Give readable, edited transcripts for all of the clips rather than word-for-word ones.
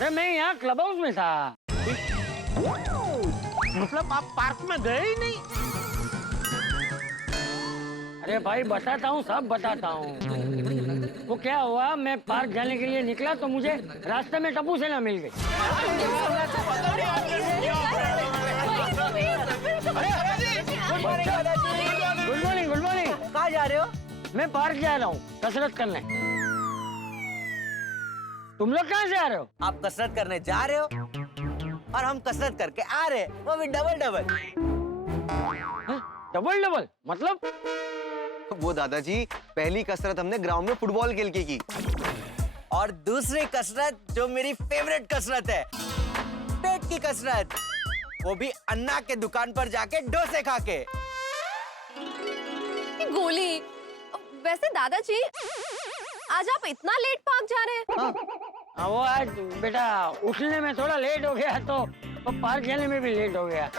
अरे मैं यहाँ क्लब हाउस में था। मतलब आप पार्क में गए ही नहीं? अरे भाई बताता हूँ, सब बताता हूँ। वो क्या हुआ, मैं पार्क जाने के लिए निकला तो मुझे रास्ते में टप्पू सेना मिल गई। Good morning, good morning. कहाँ जा रहे हो? मैं पार्क जा रहा हूँ कसरत करने। तुम लोग कहाँ से आ रहे हो? आप कसरत करने जा रहे हो और हम कसरत करके आ रहे हैं, वो भी डबल डबल। डबल डबल मतलब? वो दादाजी, पहली कसरत हमने ग्राउंड में फुटबॉल खेल के की और दूसरी कसरत जो मेरी फेवरेट कसरत है, पेट की कसरत, वो भी अन्ना के दुकान पर जाके डोसे खा के। गोली, वैसे दादाजी आज आप इतना लेट पार्क जा रहे हैं? हाँ, वो आज बेटा उठने में थोड़ा लेट हो गया तो पार्क जाने में भी लेट हो गया।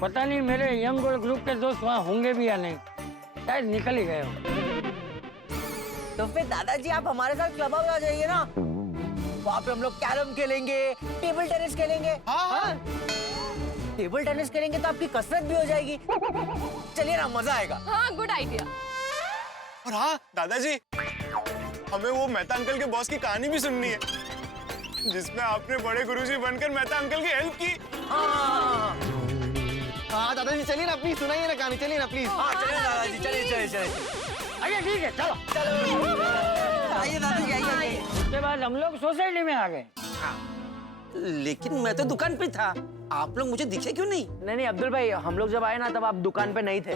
पता नहीं मेरे यंग गोल्ड ग्रुप के दोस्त वहाँ होंगे भी या नहीं, शायद निकल ही गए हो। तो फिर दादाजी आप हमारे साथ क्लब हाउस आ जाइए ना, वहाँ पे हम लोग कैरम खेलेंगे, टेबल टेनिस खेलेंगे। हाँ। टेबल टेनिस खेलेंगे तो आपकी कसरत भी हो जाएगी। चलिए ना, मजा आएगा। हाँ, गुड आइडिया। और हाँ दादाजी, हमें वो मेहता अंकल के बॉस की कहानी भी सुननी है, जिसमें आपने बड़े गुरुजी बनकर मेहता अंकल की हेल्प की। हाँ दादाजी, चलिए ना प्लीज, सुनाइए ना कहानी, चलिए ना प्लीज। हाँ चलिए दादाजी, चलिए। अरे ठीक है, चलो। आइए दादाजी, आइए। उसके बाद हम लोग सोसाइटी में आ गए। लेकिन मैं तो दुकान पे था, आप लोग मुझे दिखे क्यों नहीं? नहीं अब्दुल भाई, हम लोग जब आए ना तब आप दुकान पे नहीं थे।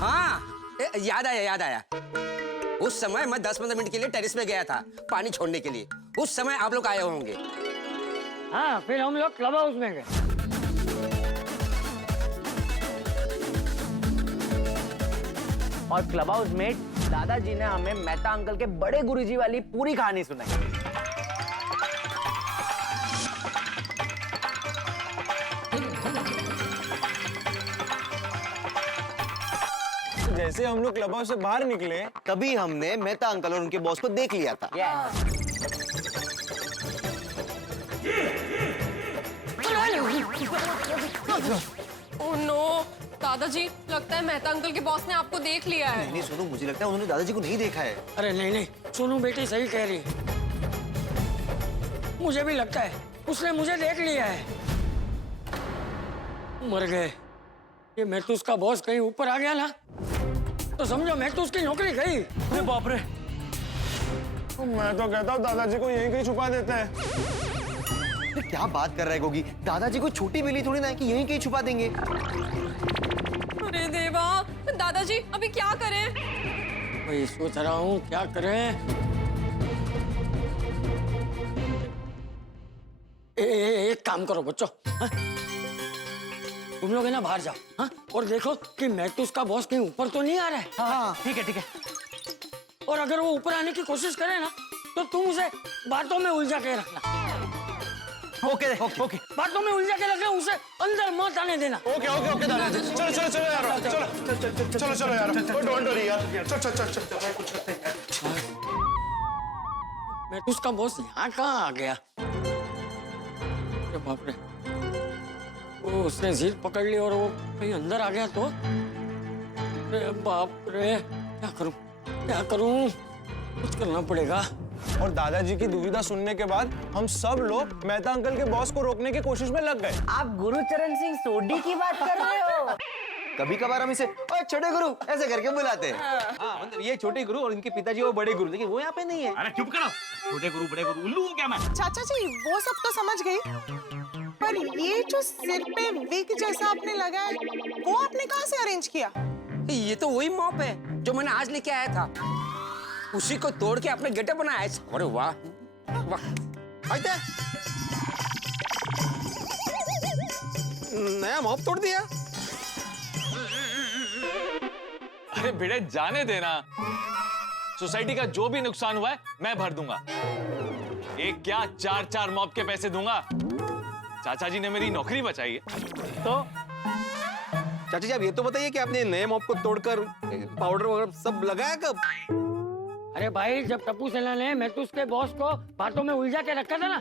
हाँ, याद आया। उस समय मैं 10-15 मिनट के लिए टेरेस पे गया था पानी छोड़ने के लिए। उस समय आप लोग आए होंगे। हाँ, फिर हम लोग क्लब हाउस में गए। और क्लब हाउस में दादाजी ने हमें मेहता अंकल के बड़े गुरुजी वाली पूरी कहानी सुनाई। जैसे हम लोग क्लब हाउस से बाहर निकले, तभी हमने मेहता अंकल और उनके बॉस को देख लिया था। ओह नो, दादाजी लगता है मेहता अंकल के बॉस ने आपको देख लिया है। नहीं सोनू, मुझे लगता है उन्होंने दादाजी को नहीं देखा है। अरे नहीं, सोनू बेटी सही कह रही है। मुझे भी लगता है उसने मुझे देख लिया है। मर गए। ये महतूस का बॉस कहीं ऊपर आ गया ना तो समझो महतूस की नौकरी गई। अरे बाप रे। मैं तो कहता हूँ दादाजी को यहीं कहीं छुपा देते हैं। क्या बात कर रहा है गोगी, दादाजी को छोटी बिल्ली थोड़ी ना है कि यहीं कहीं छुपा देंगे। अरे देवा, दादाजी अभी क्या करें? वही सोच रहा हूँ क्या करें। एक काम करो बच्चों, हाँ? तुम लोग है ना बाहर जाओ, हाँ? और देखो कि महतूस का बॉस कहीं ऊपर तो नहीं आ रहा है। हाँ ठीक है। और अगर वो ऊपर आने की कोशिश करे ना तो तुम उसे बातों में उलझा के रखना। ओके। बातों में उलझा के रखना, उसे अंदर मत आने देना। ओके दादाजी, चलो यार, चलो यार, डोंट वरी यार, चल। महतूस का बॉस यहाँ कहाँ आ गया? अरे बाप रे, वो उसने जीत पकड़ ली और वो कहीं अंदर आ गया तो? अरे बाप रे, क्या करूं? कुछ करना पड़ेगा। और दादाजी की दुविधा सुनने के बाद हम सब लोग मेहता अंकल के बॉस को रोकने की कोशिश में लग गए। आप गुरुचरण सिंह सोडी की बात कर रहे हो? कभी कभार हम इसे ओए छोटे गुरु ऐसे करके बुलाते हैं। हाँ, मतलब ये छोटे गुरु और इनके पिताजी वो बड़े गुरु, लेकिन वो यहाँ पे नहीं है। अरे चुप करो, छोटे गुरु बड़े गुरु उल्लू हूँ क्या मैं? चाचा जी वो सब तो समझ गई, पर ये जो सिर पे विग जैसा आपने लगाया वो आपने कहाँ से अरेंज किया? ये तो वही मॉप है जो मैंने आज लेके आया था, उसी को तोड़ के अपने गेटअप बनाया है। अरे वाह, नया मॉप तोड़ दिया। अरे भिड़े जाने देना, सोसाइटी का जो भी नुकसान हुआ है मैं भर दूंगा। एक क्या 4-4 मॉप के पैसे दूंगा। चाचा जी ने मेरी नौकरी बचाई है। तो चाचा जी आप ये तो बताइए कि आपने नए मॉप को तोड़कर पाउडर वगैरह सब लगाया कब? अरे भाई जब टप्पू सेना ने मैथुस के बॉस को बातों में उलझा के रखा था ना,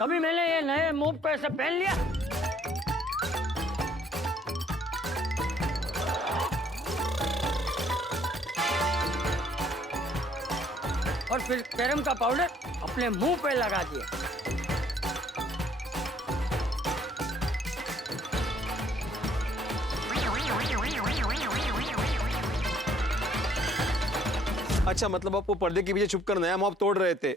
तभी मैंने ये नए मोप को ऐसे पहन लिया। और फिर कैरम का पाउडर अपने मुंह पे लगा दिया। अच्छा मतलब आप वो पर्दे के पीछे छुपकर नया मॉप तोड़ रहे थे।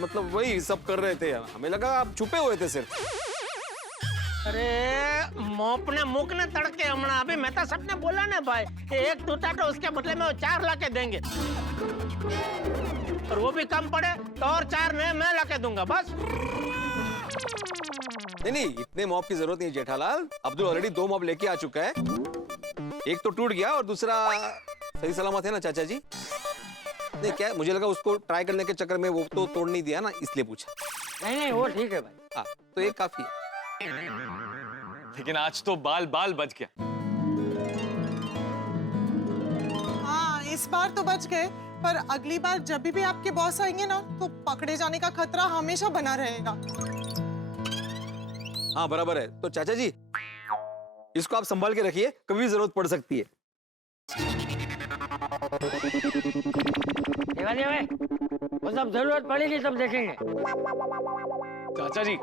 मतलब वही सब कर रहे थे, हमें लगा आप छुपे हुए थे सिर्फ। अरे मोप ने मुक ने तड़के हमना अभी मेहता साहब ने बोला ना भाई, एक टूटा तो उसके बदले में वो 4 लाके देंगे, और वो भी कम पड़े तो और 4 नए मैं लाके दूंगा बस। नहीं इतने मॉप की जरूरत नहीं जेठालाल, अब्दुल ऑलरेडी 2 मॉप लेके आ चुका है। एक तो टूट गया और दूसरा सही सलामत है ना चाचा जी। नहीं क्या मुझे लगा उसको ट्राई करने के चक्कर में वो तो तोड़ नहीं दिया ना, इसलिए पूछा। नहीं वो ठीक है भाई। हाँ तो एक काफी है। लेकिन आज तो बाल बाल बच गया। हाँ इस बार तो बच गए, पर अगली बार जब भी आपके बॉस आएंगे ना तो पकड़े जाने का खतरा हमेशा बना रहेगा। हाँ बराबर है। तो चाचा जी इसको आप संभाल के रखिए, कभी जरूरत पड़ सकती है। वो सब जरूरत पड़ेगी तब देखेंगे। चाचा जी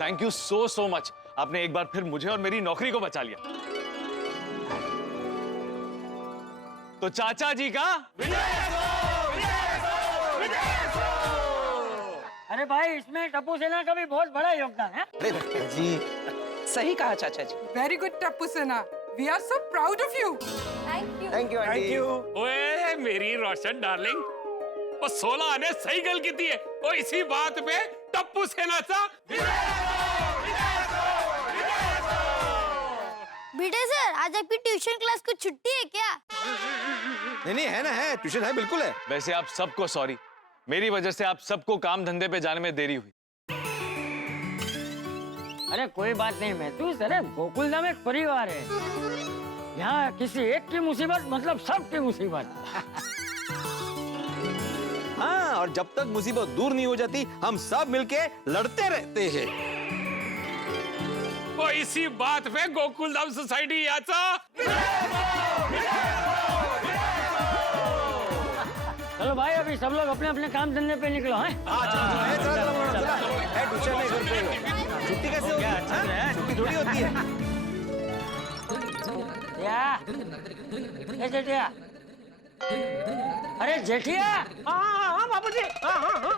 थैंक यू सो मच, आपने एक बार फिर मुझे और मेरी नौकरी को बचा लिया। तो चाचा जी का अरे भाई इसमें टप्पू सेना का भी बहुत बड़ा योगदान है। अरे भैया जी सही कहा चाचा जी। Very good, Tappu Sena. We are so proud of you. Thank you aunty. ओए मेरी रोशन डार्लिंग, वो 16 ने सही गल की थी है। वो इसी बात पे टप्पू सेना सा बेटे सर आज आपकी ट्यूशन क्लास को छुट्टी है क्या? नहीं है ना, है ट्यूशन है, बिल्कुल है। वैसे आप सबको सॉरी, मेरी वजह से आप सबको काम धंधे पे जाने में देरी हुई। अरे कोई बात नहीं महतूस, अरे गोकुलधाम एक परिवार है, यहाँ किसी एक की मुसीबत मतलब सबकी मुसीबत। हाँ और जब तक मुसीबत दूर नहीं हो जाती हम सब मिलके लड़ते रहते हैं। वो इसी बात पे गोकुलधाम सोसाइटी याचा चलो भाई अभी सब लोग अपने अपने काम धंधे पे निकलो हैं। छुट्टी कैसे होगी? छुट्टी थोड़ी होती है। जेठिया, अरे जेठिया। हाँ बाबूजी। हाँ।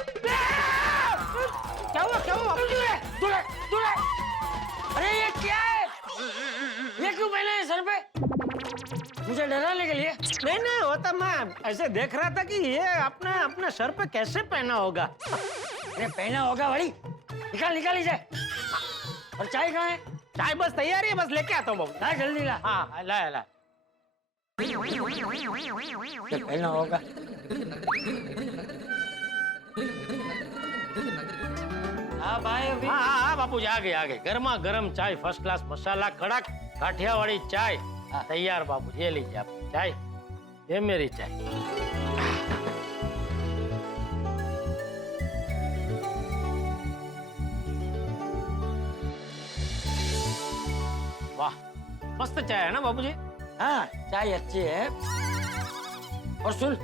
क्या हुआ दूल्हे। अरे ये क्या है? ये क्यों पहने है सर पे? मुझे डराने के लिए? नहीं वो तो मैं ऐसे देख रहा था कि ये अपने सर पे कैसे पहना होगा। अरे पहना होगा भाई, निकाल लीजिए। और चाय कहाँ है? चाय बस तैयार है, बस लेके आता हूँ बाबू। ला जल्दी ला। हाँ ला। पहना होगा। हाँ भाई अभी। हाँ बाबू आ गए। गर्मा गर्म चाय, फर्स्ट क्लास मसाला कड़क काठियावाड़ी चाय तैयार बाबू। ये लीजिए आप चाय, ये मेरी चाय। वाह मस्त चाय है ना बाबूजी? हाँ चाय अच्छी है। और सुन,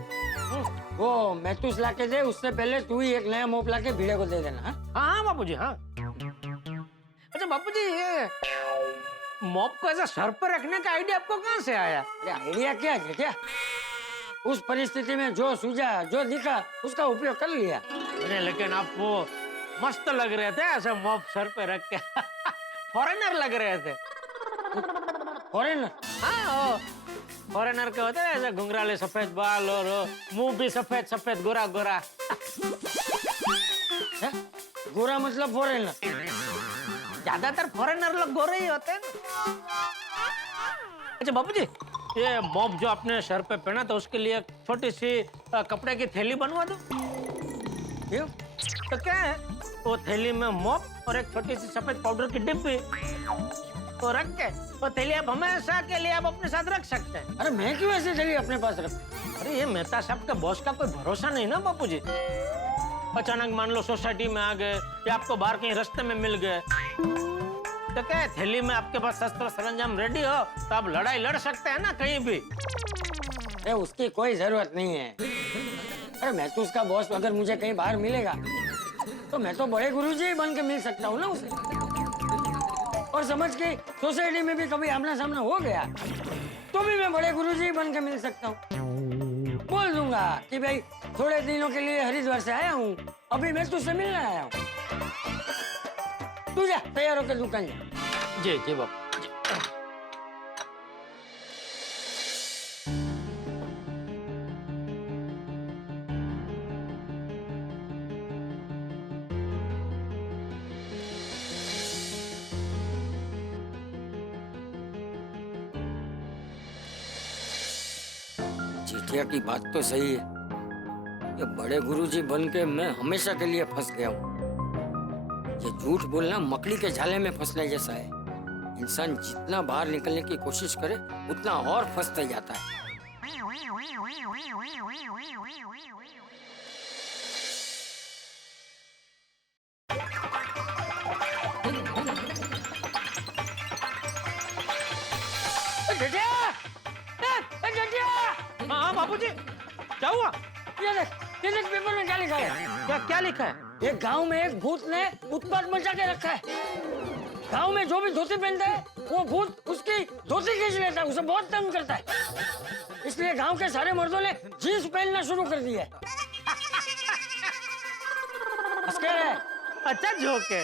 वो मैथुस लाके दे, उससे पहले तू ही एक नया मोप लाके भिड़े को दे देना। हाँ बाबूजी हाँ। अच्छा बाबूजी ये मॉप को ऐसा सर पर रखने का आइडिया आपको कहाँ से आया? अरे आइडिया क्या? उस परिस्थिति में जो सूझा जो दिखा उसका उपयोग कर लिया। नहीं लेकिन आप वो मस्त लग रहे थे ऐसे मॉप सर पे रख के। फॉरेनर लग रहे थे। फॉरेनर? हाँ फॉरेनर के होते हैं ऐसे घुंघराले सफेद बाल और मुंह भी सफेद गोरा। गोरा मतलब फॉरेनर? ज्यादातर फॉरेनर लोग गोरे ही होते हैं ना। अच्छा बाबूजी ये मॉप जो आपने सर पे पहना था उसके लिए छोटी सी कपड़े की थैली बनवा दो। क्यों? तो क्या है वो थैली में मॉप और एक छोटी सी सफेद पाउडर की डिब्बी तो रख के वो थैली आप हमेशा के लिए आप अपने साथ रख सकते हैं। अरे मैं क्यों ऐसे थैली अपने पास रखूं? अरे ये मेहता साहब के बॉस का कोई भरोसा नहीं ना बापूजी। अचानक मान लो सोसाइटी में आ गए या आपको बाहर कहीं रास्ते में मिल गए तो क्या है, थैली में आपके पास शस्त्र सरंजाम रेडी हो तो आप लड़ाई लड़ सकते हैं ना कहीं भी। अरे उसकी कोई जरूरत नहीं है। अरे मैं तो उसका बॉस अगर मुझे कहीं बाहर मिलेगा तो मैं तो बड़े गुरुजी ही बन के मिल सकता हूँ ना उसे। और समझ के सोसाइटी में भी कभी आमना सामना हो गया तो भी मैं बड़े गुरुजी ही बन के मिल सकता हूँ। बोल दूंगा कि भाई थोड़े दिनों के लिए हरिद्वार से आया हूँ, अभी मैं तुझसे मिलने आया हूँ। तू जा तैयार होकर दुकान जा। जी जी बापू। चिटिया की बात तो सही है। ये बड़े गुरुजी बन के मैं हमेशा के लिए फंस गया हूँ। ये झूठ बोलना मकड़ी के जाले में फंसने जैसा है। इंसान जितना बाहर निकलने की कोशिश करे उतना और फंसते जाता है। हाँ बापूजी क्या हुआ? ये देख पेपर में क्या लिखा है? क्या लिखा है? एक गांव में एक भूत ने उत्पात मचा के रखा है। गांव में जो भी धोती पहनता है वो भूत उसकी धोती खींच लेता है, उसे बहुत तंग करता है। इसलिए गांव के सारे मर्दों ने जीन्स पहनना शुरू कर दिया है। अच्छा जोक है।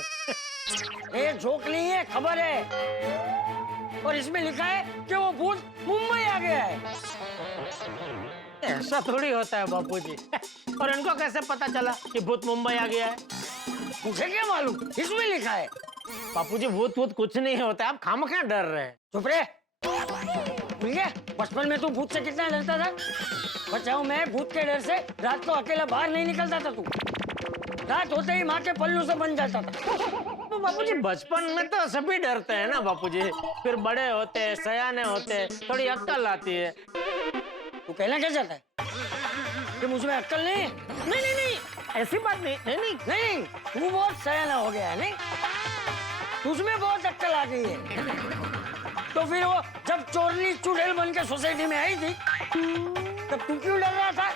ये जोक नहीं है, खबर है। और इसमें लिखा है कि वो भूत मुंबई आ गया है। ऐसा थोड़ी होता है बापूजी। और इनको कैसे पता चला कि भूत मुंबई आ गया है? मुझे क्या मालूम, इसमें लिखा है। बापूजी भूत कुछ नहीं होता, आप खामखा डर रहे हैं। चुप रहे। बचपन में तू भूत से कितना डरता था? बचाओ मैं भूत के डर से रात को अकेला बाहर नहीं निकलता था। तू रात होते ही माँ के पल्लू से बन जाता था। तो बापूजी बचपन में तो सभी डरते हैं ना बापूजी, फिर बड़े होते हैं, सयाने होते हैं, थोड़ी अक्ल आती है। तू कहना क्या चाहता है कि मुझ में अक्ल नहीं है? नहीं ऐसी बात नहीं। नहीं तू बहुत सयाना हो गया है। नहीं तुझमें बहुत अक्ल आ गई है। तो फिर वो जब चोरनी चुड़ैल बन के सोसाइटी में आई थी तब तू क्यों डर रहा था?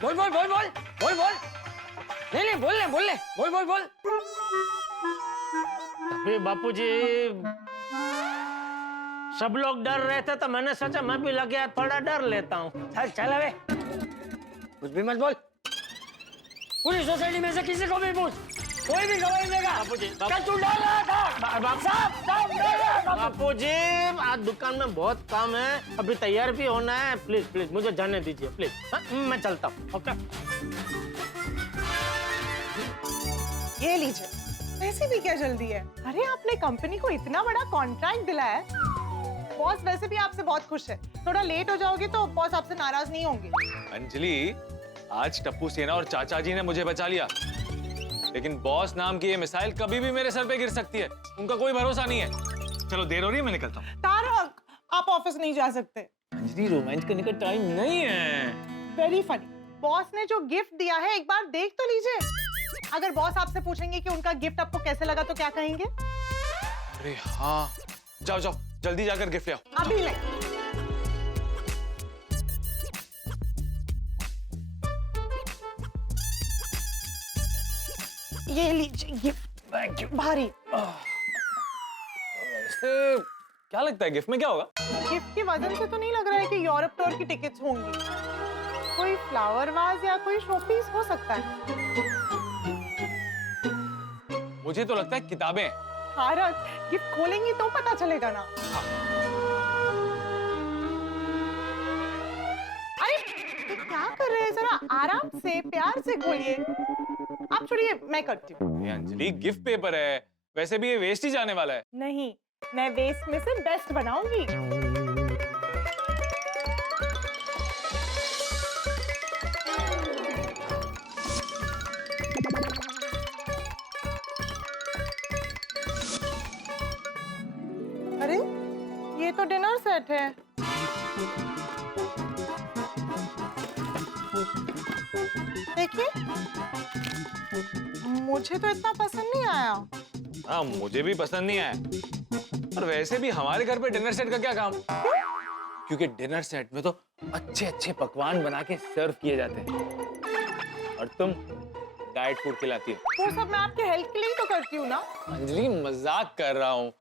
बोल बोल बोल बोल बोल बोल। नहीं बोल। अभी बापूजी सब लोग डर रहे थे तो मैंने सोचा मैं भी लग गया, थोड़ा डर लेता हूँ। चल अबे कुछ भी मत बोल। पूरी सोसाइटी में से किसी को भी पूछ, कोई भी गवाही देगा क्या तू डर रहा था? बापूजी आज दुकान में बहुत काम है, अभी तैयार भी होना है। प्लीज मुझे जाने दीजिए प्लीज। मैं चलता हूँ। ओके ये लीजिए। वैसे भी क्या जल्दी है? अरे आपने कंपनी को इतना बड़ा कॉन्ट्रैक्ट दिला है। बॉस वैसे भी आपसे बहुत खुश है। थोड़ा लेट हो जाओगे तो बॉस आपसे नाराज नहीं होंगे। अंजलि, आज टप्पू सेना और चाचा जी ने मुझे बचा लिया, लेकिन बॉस नाम की ये मिसाइल कभी भी मेरे सर पे गिर सकती है। उनका कोई भरोसा नहीं है। चलो देर हो रही है, मैं निकलता हूँ। तारक आप ऑफिस नहीं जा सकते। अंजलि रोमांस करने का टाइम नहीं है। Very funny. बॉस ने जो गिफ्ट दिया है एक बार देख तो लीजिए। अगर बॉस आपसे पूछेंगे कि उनका गिफ्ट आपको कैसे लगा तो क्या कहेंगे? अरे हाँ, जाओ जल्दी जाकर गिफ्ट ले आओ। अभी ले। ये लीजिए गिफ्ट। भारी। क्या लगता है गिफ्ट में क्या होगा? गिफ्ट के वजन से तो नहीं लग रहा है कि यूरोप टूर की टिकट्स होंगी। कोई फ्लावर वाज या कोई शोपीस हो सकता है। मुझे तो लगता है किताबें। तारक गिफ्ट खोलेंगी तो पता चलेगा ना। अरे ये क्या कर रहे हैं? जरा आराम से प्यार से खोलिए। आप छोड़िए, मैं करती हूँ। ये अंजलि गिफ्ट पेपर है, वैसे भी ये वेस्ट ही जाने वाला है। नहीं, मैं वेस्ट में से बेस्ट बनाऊंगी। तो डिनर सेट है। देखिए, मुझे तो इतना पसंद नहीं आया। हाँ, मुझे भी पसंद नहीं आया। और वैसे भी हमारे घर पे डिनर सेट का क्या काम? क्योंकि डिनर सेट में तो अच्छे अच्छे पकवान बना के सर्व किए जाते हैं और तुम डाइट फूड खिलाती है। वो सब मैं आपके हेल्थ के लिए ही तो करती हूँ ना। अंजलि, मजाक कर रहा हूँ।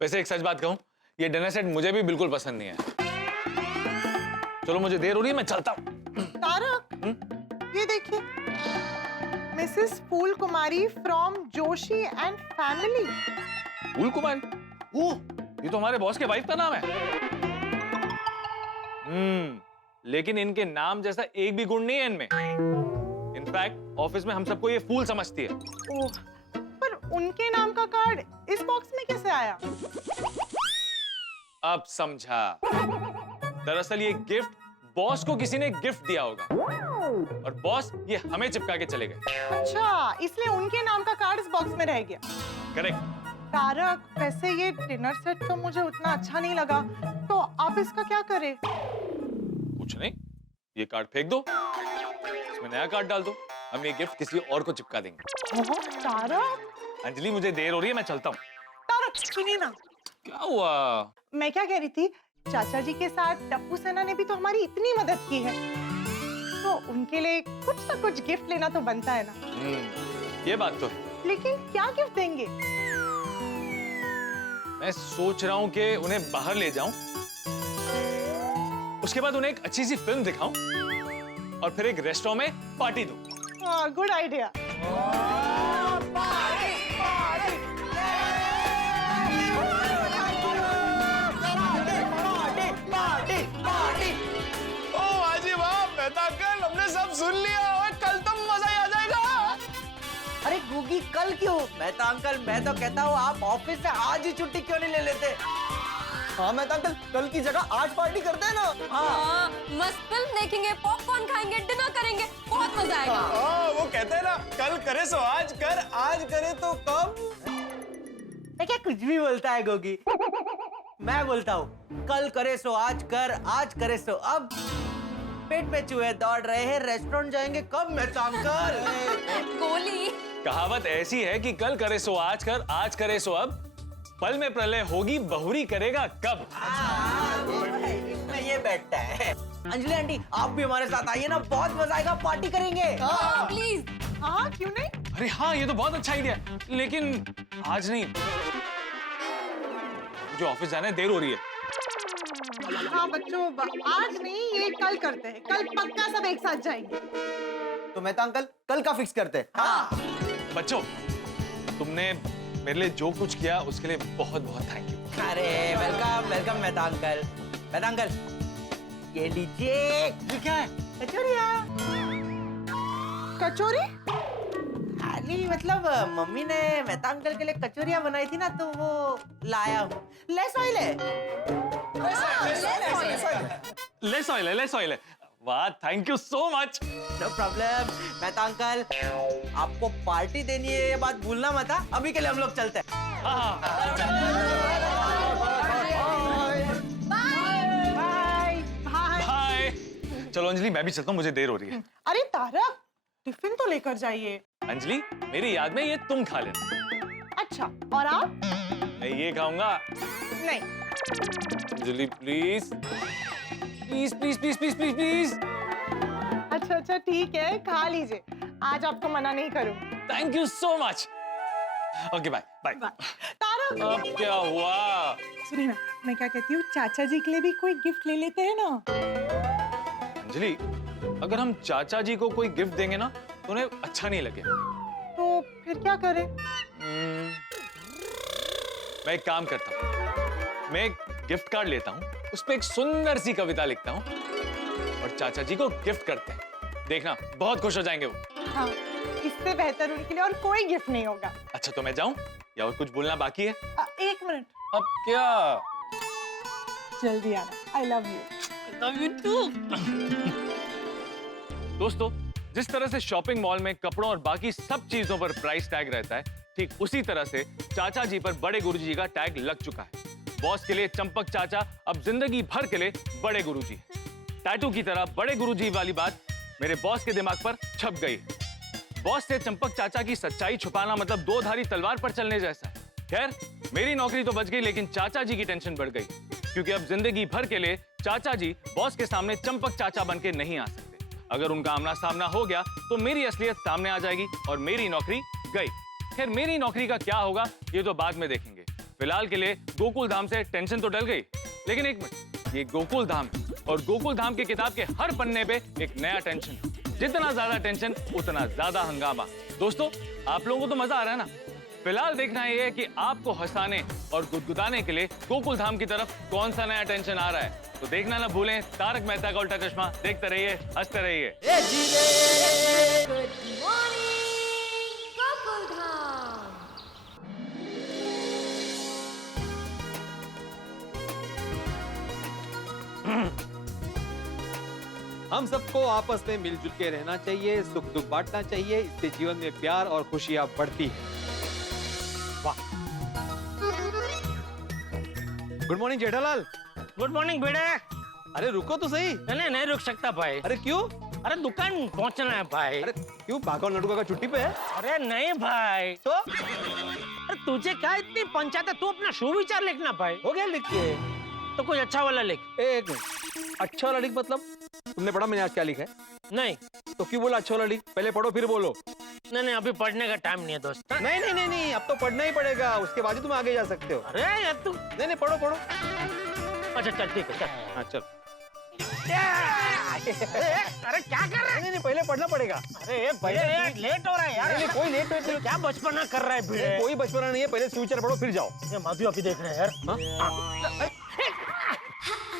वैसे एक सच बात कहूँ, ये डिनर सेट मुझे भी बिल्कुल पसंद नहीं है। चलो, मुझे देर हो रही है, मैं चलता हूँ। तारक, ये देखिए, Mrs Phool Kumari from Joshi and family. Phool Kumari? Oh, ये तो हमारे बॉस के वाइफ का नाम है। लेकिन इनके नाम जैसा एक भी गुण नहीं है इनमें। इनफैक्ट ऑफिस में हम सबको ये फूल समझती है। ओह, पर उनके नाम का कार्ड इस बॉक्स में कैसे आया? अब समझा। दरअसल ये गिफ्ट बॉस को किसी ने गिफ्ट दिया होगा और बॉस ये हमें चिपका के चले गए। अच्छा, इसलिए उनके नाम का कार्ड इस बॉक्स में रह गया। करेक्ट। तारक, वैसे ये डिनर सेट तो मुझे उतना अच्छा नहीं लगा, तो आप इसका क्या करें? कुछ नहीं, ये कार्ड फेंक दो, इसमें नया कार्ड डाल दो। हम ये गिफ्ट किसी और को चिपका देंगे। तारक, अंजलि, मुझे देर हो रही है, मैं चलता हूँ। तारक, सुनिए ना। क्या हुआ? मैं क्या कह रही थी, चाचा जी के साथ टप्पू सेना ने भी तो हमारी इतनी मदद की है, तो उनके लिए कुछ ना कुछ गिफ्ट लेना तो बनता है ना। ये बात तो है। लेकिन क्या गिफ्ट देंगे? मैं सोच रहा हूँ कि उन्हें बाहर ले जाऊं, उसके बाद उन्हें एक अच्छी सी फिल्म दिखाऊं और फिर एक रेस्टोरेंट में पार्टी दूं। Good idea. हमने सब सुन लिया और कल तो मजा ही आ जाएगा। अरे गुगी, कल क्यों? मेहता अंकल, मैं तो कहता हूँ आप ऑफिस से आज ही छुट्टी क्यों नहीं ले लेते? हाँ मेहता अंकल, कल की जगह आज पार्टी करते हैं ना। हाँ, मस्त फिल्म देखेंगे, पॉपकॉर्न खाएंगे, डिनर करेंगे, बहुत मजा आएगा। वो कहते हैं ना, कल करे सो आज कर, आज करे तो कब। क्या कुछ भी बोलता है गोगी। मैं बोलता हूँ, कल करे सो आज कर, आज करे सो अब। पेट में चूहे दौड़ रहे हैं, रेस्टोरेंट जाएंगे कब मेहता अंकल? गोली। कहावत ऐसी है कि कल करे सो आज कर, आज करे सो अब, पल में प्रलय होगी, बहुरी करेगा कब। इसमें ये बैठता है। अंजलि आंटी, आप भी हमारे साथ आइए ना, बहुत मजा आएगा, पार्टी करेंगे। प्लीज। हाँ, क्यों नहीं? अरे हाँ, ये तो बहुत अच्छा आइडिया है, लेकिन आज नहीं। मुझे ऑफिस जाना है, देर हो रही है। हाँ बच्चों, आज नहीं, ये कल करते हैं। कल पक्का सब एक साथ जाएंगे। तो मेहता अंकल, कल का फिक्स करते हैं। हाँ। बच्चों, तुमने मेरे लिए जो कुछ किया उसके लिए बहुत बहुत थैंक यू। अरे welcome welcome Mehta uncle. Mehta uncle, ये लीजिए। ये क्या है? कचौरिया। कचौरी? अरे मतलब मम्मी ने मेहता अंकल के लिए कचौरिया बनाई थी ना, तो वो लाया हूँ। लेस ऑयल है। लेस ऑयल है, लेस ऑयल है। वाह, thank you so much. No problem. Mehta uncle, आपको पार्टी देनी है, ये बात भूलना मत। अभी के लिए हम लोग चलते हैं। Bye bye. बाय। चलो अंजलि, मैं भी चलता हूँ, मुझे देर हो रही है। अरे तारक, टिफिन तो लेकर जाइए। अंजलि, मेरी याद में ये तुम खा लेना। अच्छा, और आप? मैं ये खाऊंगा। नहीं। Anjali please please please please please please please. अच्छा अच्छा, ठीक है, खा लीजिए, आज आपको मना नहीं करूँ। Thank you so much. Okay, bye bye. Tarak, अब क्या हुआ? सुनिए ना, मैं क्या कहती हूँ, चाचा जी के लिए भी कोई गिफ्ट ले लेते हैं ना। अंजलि, अगर हम चाचा जी को कोई गिफ्ट देंगे ना तो उन्हें अच्छा नहीं लगे। तो फिर क्या करें? मैं एक काम करता हूँ, मैं एक गिफ्ट कार्ड लेता हूँ, उस पे एक सुंदर सी कविता लिखता हूँ और चाचा जी को गिफ्ट करते हैं। देखना, बहुत खुश हो जाएंगे वो। हाँ, इससे बेहतर उनके लिए और कोई गिफ्ट नहीं होगा। अच्छा, तो मैं जाऊं या और कुछ बोलना बाकी है? एक मिनट। अब क्या? जल्दी आना। I love you. Love you too. दोस्तों, जिस तरह से शॉपिंग मॉल में कपड़ों और बाकी सब चीजों पर प्राइस टैग रहता है, ठीक उसी तरह से चाचा जी पर बड़े गुरुजी का टैग लग चुका है। बॉस के लिए चंपक चाचा अब जिंदगी भर के लिए बड़े गुरुजी। टैटू की तरह बड़े गुरुजी वाली बात मेरे बॉस के दिमाग पर छप गई। बॉस से चंपक चाचा की सच्चाई छुपाना मतलब दो धारी तलवार पर चलने जैसा है। खैर, मेरी नौकरी तो बच गई, लेकिन चाचा जी की टेंशन बढ़ गई, क्योंकि अब जिंदगी भर के लिए चाचा जी बॉस के सामने चंपक चाचा बन के नहीं आ सकते। अगर उनका आमना सामना हो गया तो मेरी असलियत सामने आ जाएगी और मेरी नौकरी गई। खैर, मेरी नौकरी का क्या होगा ये तो बाद में देखेंगे। फिलहाल के लिए गोकुल धाम से टेंशन तो डल गई, लेकिन एक मिनट, ये गोकुल धाम है और गोकुल धाम की किताब के हर पन्ने पे एक नया टेंशन है। जितना ज्यादा टेंशन उतना ज्यादा हंगामा। दोस्तों, आप लोगों को तो मजा आ रहा है ना? फिलहाल देखना ये है कि आपको हंसाने और गुदगुदाने के लिए गोकुल धाम की तरफ कौन सा नया टेंशन आ रहा है। तो देखना ना भूलें तारक मेहता का उल्टा चश्मा। देखते रहिए, हंसते रहिए। हम सबको आपस में मिलजुल के रहना चाहिए, सुख दुख बांटना चाहिए, इससे जीवन में प्यार और खुशियां बढ़ती है। वाह। Good morning Jethalal. Good morning बेटे। अरे रुको तो सही। नहीं रुक सकता भाई। अरे क्यों? अरे दुकान पहुंचना है भाई। अरे क्यों? बाघा और नटुका का छुट्टी पे है? अरे नहीं भाई। तो अरे तुझे क्या इतनी पंचायत है? तू अपना सुविचार लिखना भाई। हो गया लिख के। तो कुछ अच्छा वाला लिख। एक मिनट, अच्छा वाला लिख मतलब? तुमने पढ़ा मैंने आज क्या लिखा है? नहीं। तो क्यों बोला अच्छा वाला लिख? पहले पढ़ो फिर बोलो। नहीं अभी पढ़ने का टाइम नहीं है दोस्त। नहीं, अब तो पढ़ना ही पड़ेगा, उसके बाद ही तुम आगे जा सकते हो। अरे यार तू। नहीं पढ़ो। अच्छा चल ठीक है, चल। हाँ चल। अरे क्या कर रहा है? नहीं पहले पढ़ना पड़ेगा। अरे भैया लेट हो रहा है यार। नहीं कोई लेट हो, क्या बचपना कर रहा है भिड़े? कोई बचपना नहीं है, पहले फ्यूचर पढ़ो फिर जाओ। ये माधु अभी देख रहे हैं यार।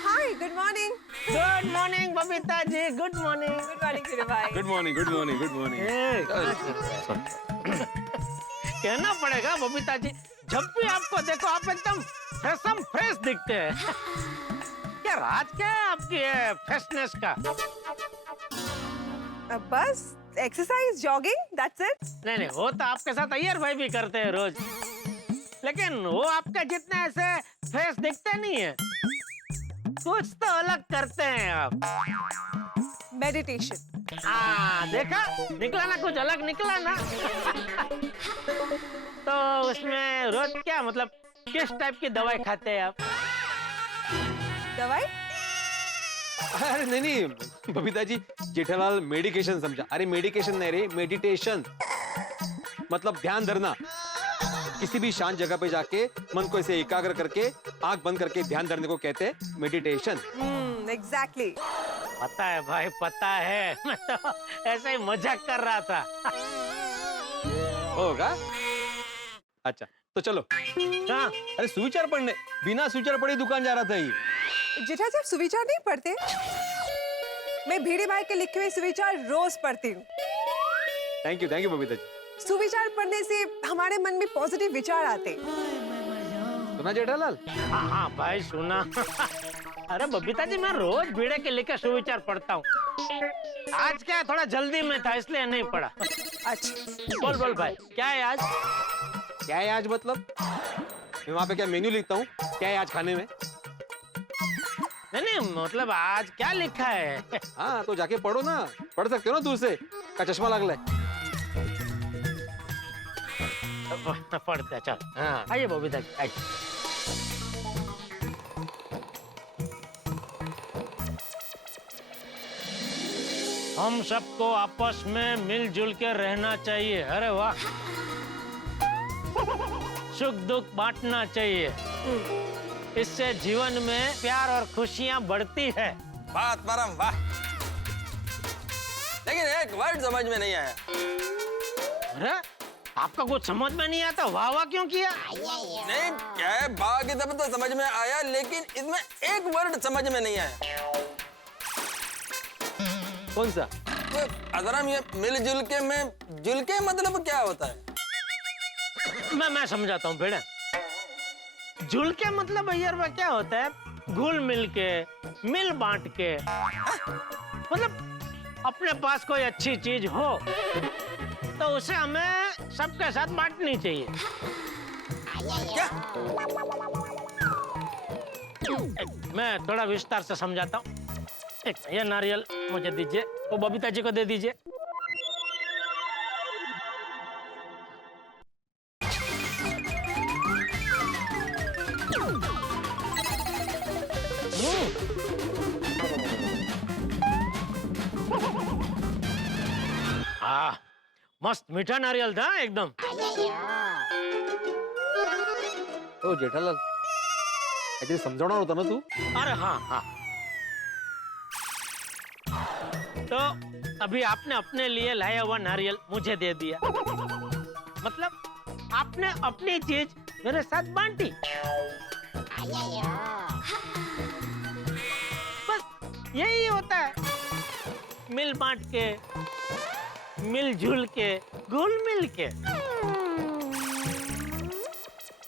Hi, good morning. Good morning Babita ji. Good morning. Good morning Chiru भाई। Good morning. कहना पड़ेगा बबीता जी, जब भी आपको देखो आप एकदम फ्रेश दिखते हैं। क्या राज क्या है आपकी फ्रेशनेस का? बस एक्सरसाइज, जॉगिंग, दैट्स इट। नहीं वो तो आपके साथ अय्यर भाई भी करते हैं रोज, लेकिन वो आपका जितना ऐसे फ्रेश दिखते नहीं है। कुछ तो अलग करते हैं आप। मेडिटेशन। देखा, निकला ना, कुछ अलग निकला ना। तो उसमें रोज क्या मतलब किस टाइप की दवाई खाते हैं आप? दवाई? अरे नहीं बबीता जी, जेठालाल मेडिकेशन समझा। अरे मेडिकेशन नहीं रे, मेडिटेशन मतलब ध्यान धरना। किसी भी शांत जगह पे जाके मन को ऐसे एकाग्र करके आंख बंद करके ध्यान धरने को कहते हैं मेडिटेशन। एग्जैक्टली। पता है भाई, पता है। मैं तो ऐसे ही मजाक कर रहा था। होगा? अच्छा तो चलो। हाँ। अरे सुविचार पढ़ने, बिना सुविचार पढ़े दुकान जा रहा था ये। जेठा जी, आप सुविचार नहीं पढ़ते? मैं भिड़े भाई के लिखे हुए सुविचार रोज पढ़ती हूँ। Thank you Babita ji. सुविचार पढ़ने से हमारे मन में पॉजिटिव विचार आते। सुना जेठालाल? हाँ भाई सुना। अरे बबीता जी, मैं रोज भिड़े के लेकर सुविचार पढ़ता हूँ। आज क्या थोड़ा जल्दी में था इसलिए नहीं पढ़ा। अच्छा बोल भाई, क्या है आज? क्या है आज मतलब? मैं वहाँ पे क्या मेन्यू लिखता हूँ? क्या है आज खाने में? नहीं मतलब आज क्या लिखा है? हाँ तो जाके पढ़ो ना, पढ़ सकते हो ना दूर से। का चश्मा लागला है। पढ़ते चल। हाँ आइए बबीता जी, आइए। हम सबको आपस में मिलजुल के रहना चाहिए। अरे वाह। सुख दुख बांटना चाहिए, इससे जीवन में प्यार और खुशियां बढ़ती है। बात परम वाह। लेकिन एक वर्ड समझ में नहीं आया। अरे आपका कुछ समझ में नहीं आता, वाह वाह क्यों किया? नहीं क्या है, बाकी सब तो समझ में आया, लेकिन इसमें एक वर्ड समझ में नहीं आया। कौन सा? अदरम, ये मिलजुल के में जुल के मतलब क्या होता है? मैं समझाता हूँ भेड़े। जुल के मतलब भैया क्या होता है? घुल मिल के, मिल बांट के। मतलब अपने पास कोई अच्छी चीज हो तो उसे हमें सबके साथ बांटनी चाहिए। क्या? मैं थोड़ा विस्तार से समझाता हूँ। ये नारियल मुझे दीजिए, वो बबीता जी को दे दीजिए। हाँ, मस्त मीठा नारियल था एकदम। ओ जेठालाल काहीतरी समजावणार होता ना तू? अरे हाँ हाँ, तो अभी आपने अपने लिए लाया हुआ नारियल मुझे दे दिया, मतलब आपने अपनी चीज मेरे साथ बांटी। बस यही होता है, मिल बांट के, मिलजुल के, घुल मिल के।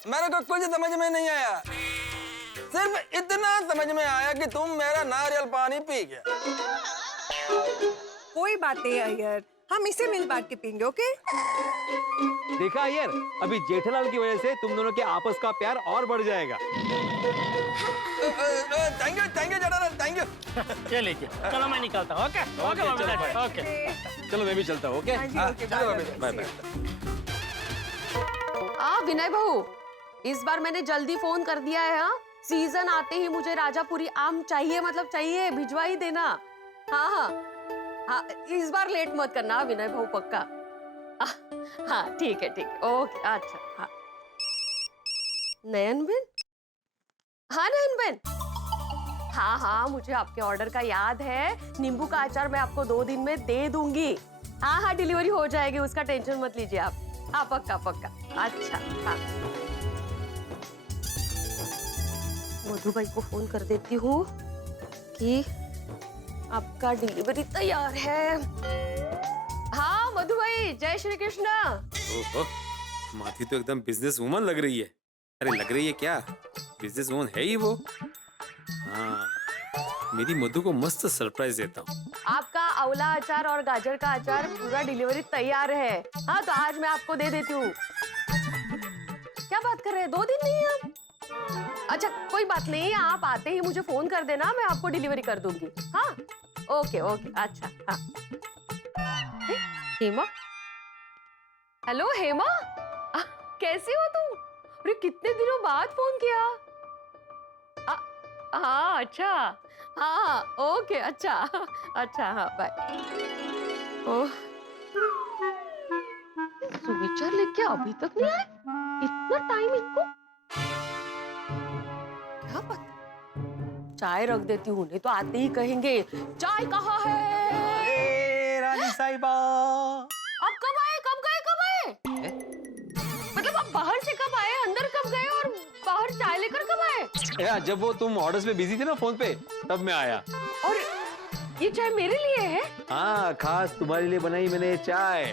मेरे को कुछ समझ में नहीं आया, सिर्फ इतना समझ में आया कि तुम मेरा नारियल पानी पी गया। कोई बात नहीं अय्यर, हम इसे मिल बांट के पीएंगे, ओके? देखा अय्यर, अभी जेठालाल की वजह से तुम दोनों के आपस का प्यार और बढ़ जाएगा। Thank you Jethalal, thank you. ये लीजिए, चलो मैं निकलता हूँ। Okay okay Babita ji, okay. चलो मैं भी चलता हूँ। ओके हाँ जी, ओके, बाय बाय। विनय बहू, इस बार मैंने जल्दी फोन कर दिया है। हाँ, सीजन आते ही मुझे राजापुरी आम चाहिए, मतलब चाहिए, भिजवा ही देना। हाँ हाँ हाँ, इस बार लेट मत करना विनय बहू, पक्का। हाँ ठीक है ओके। अच्छा हाँ, नयन बेन। हाँ नयन बेन, हाँ हाँ, मुझे आपके ऑर्डर का याद है। नींबू का अचार मैं आपको 2 दिन में दे दूंगी। हाँ हाँ, डिलीवरी हो जाएगी, उसका टेंशन मत लीजिए आप। हाँ पक्का पक्का। अच्छा हाँ, मधुबाई को फोन कर देती हूँ कि आपका डिलीवरी तैयार है। हाँ मधुबाई, जय श्री कृष्ण। ओहो, माथी तो एकदम बिजनेस वूमन लग रही है। अरे लग रही है क्या, बिजनेस वूमन है ही वो। हाँ, मेरी मधु को मस्त सरप्राइज देता हूँ। आपका आंवला अचार और गाजर का अचार पूरा डिलीवरी तैयार है। हाँ तो आज मैं आपको दे देती हूँ। क्या बात कर रहे हैं, 2 दिन नहीं है आप? अच्छा कोई बात नहीं, आप आते ही मुझे फोन कर देना, मैं आपको डिलीवरी कर दूंगी। हाँ ओके ओके। अच्छा हाँ, हेमा। हेलो हेमा, कैसी हो तुम? अरे कितने दिनों बाद फोन किया। हाँ अच्छा, हाँ ओके, अच्छा अच्छा हाँ बाय। ओह, सुविचार लेके अभी तक नहीं आए, इतना टाइम इनको। क्या बात, चाय रख देती हूँ, नहीं तो आते ही कहेंगे चाय कहाँ है। रानी साहिबा, आप कब आए, कब गए, कब आए? मतलब आप बाहर से कब आए, अंदर कब गए और बाहर चाय लेकर कब आए? यार जब वो तुम ऑर्डर्स में बिजी थे ना फोन पे, तब मैं आया। और ये चाय मेरे लिए है? हाँ, खास तुम्हारे लिए बनाई मैंने चाय।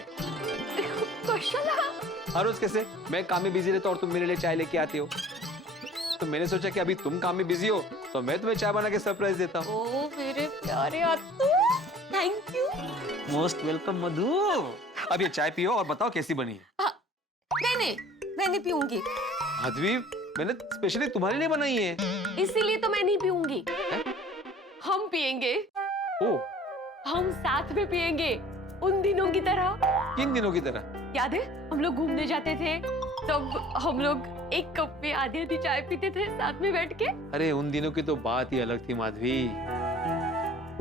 कशाला? हर रोज कैसे मैं काम में बिजी रहता और तुम मेरे लिए चाय लेके आती हो, तो मैंने सोचा कि अभी तुम काम में बिजी हो तो मैं तुम्हें चाय बना के सरप्राइज देता हूँ। ओ मेरे प्यारे अत्तू, थैंक यू। मोस्ट वेलकम मधु। अब ये चाय पियो और बताओ कैसी बनी है। नहीं, मैं नहीं पीऊंगी। माधवी, मैंने स्पेशली तुम्हारे लिए बनाई है। इसीलिए तो मैं नहीं पीऊंगी। हम पिएंगे। ओ, हम साथ में पिएंगे, उन दिनों की तरह। किन दिनों की तरह? याद है हम लोग घूमने जाते थे, तब हम लोग एक कप में आधी चाय पीते थे साथ में बैठ के। अरे उन दिनों की तो बात ही अलग थी माधवी।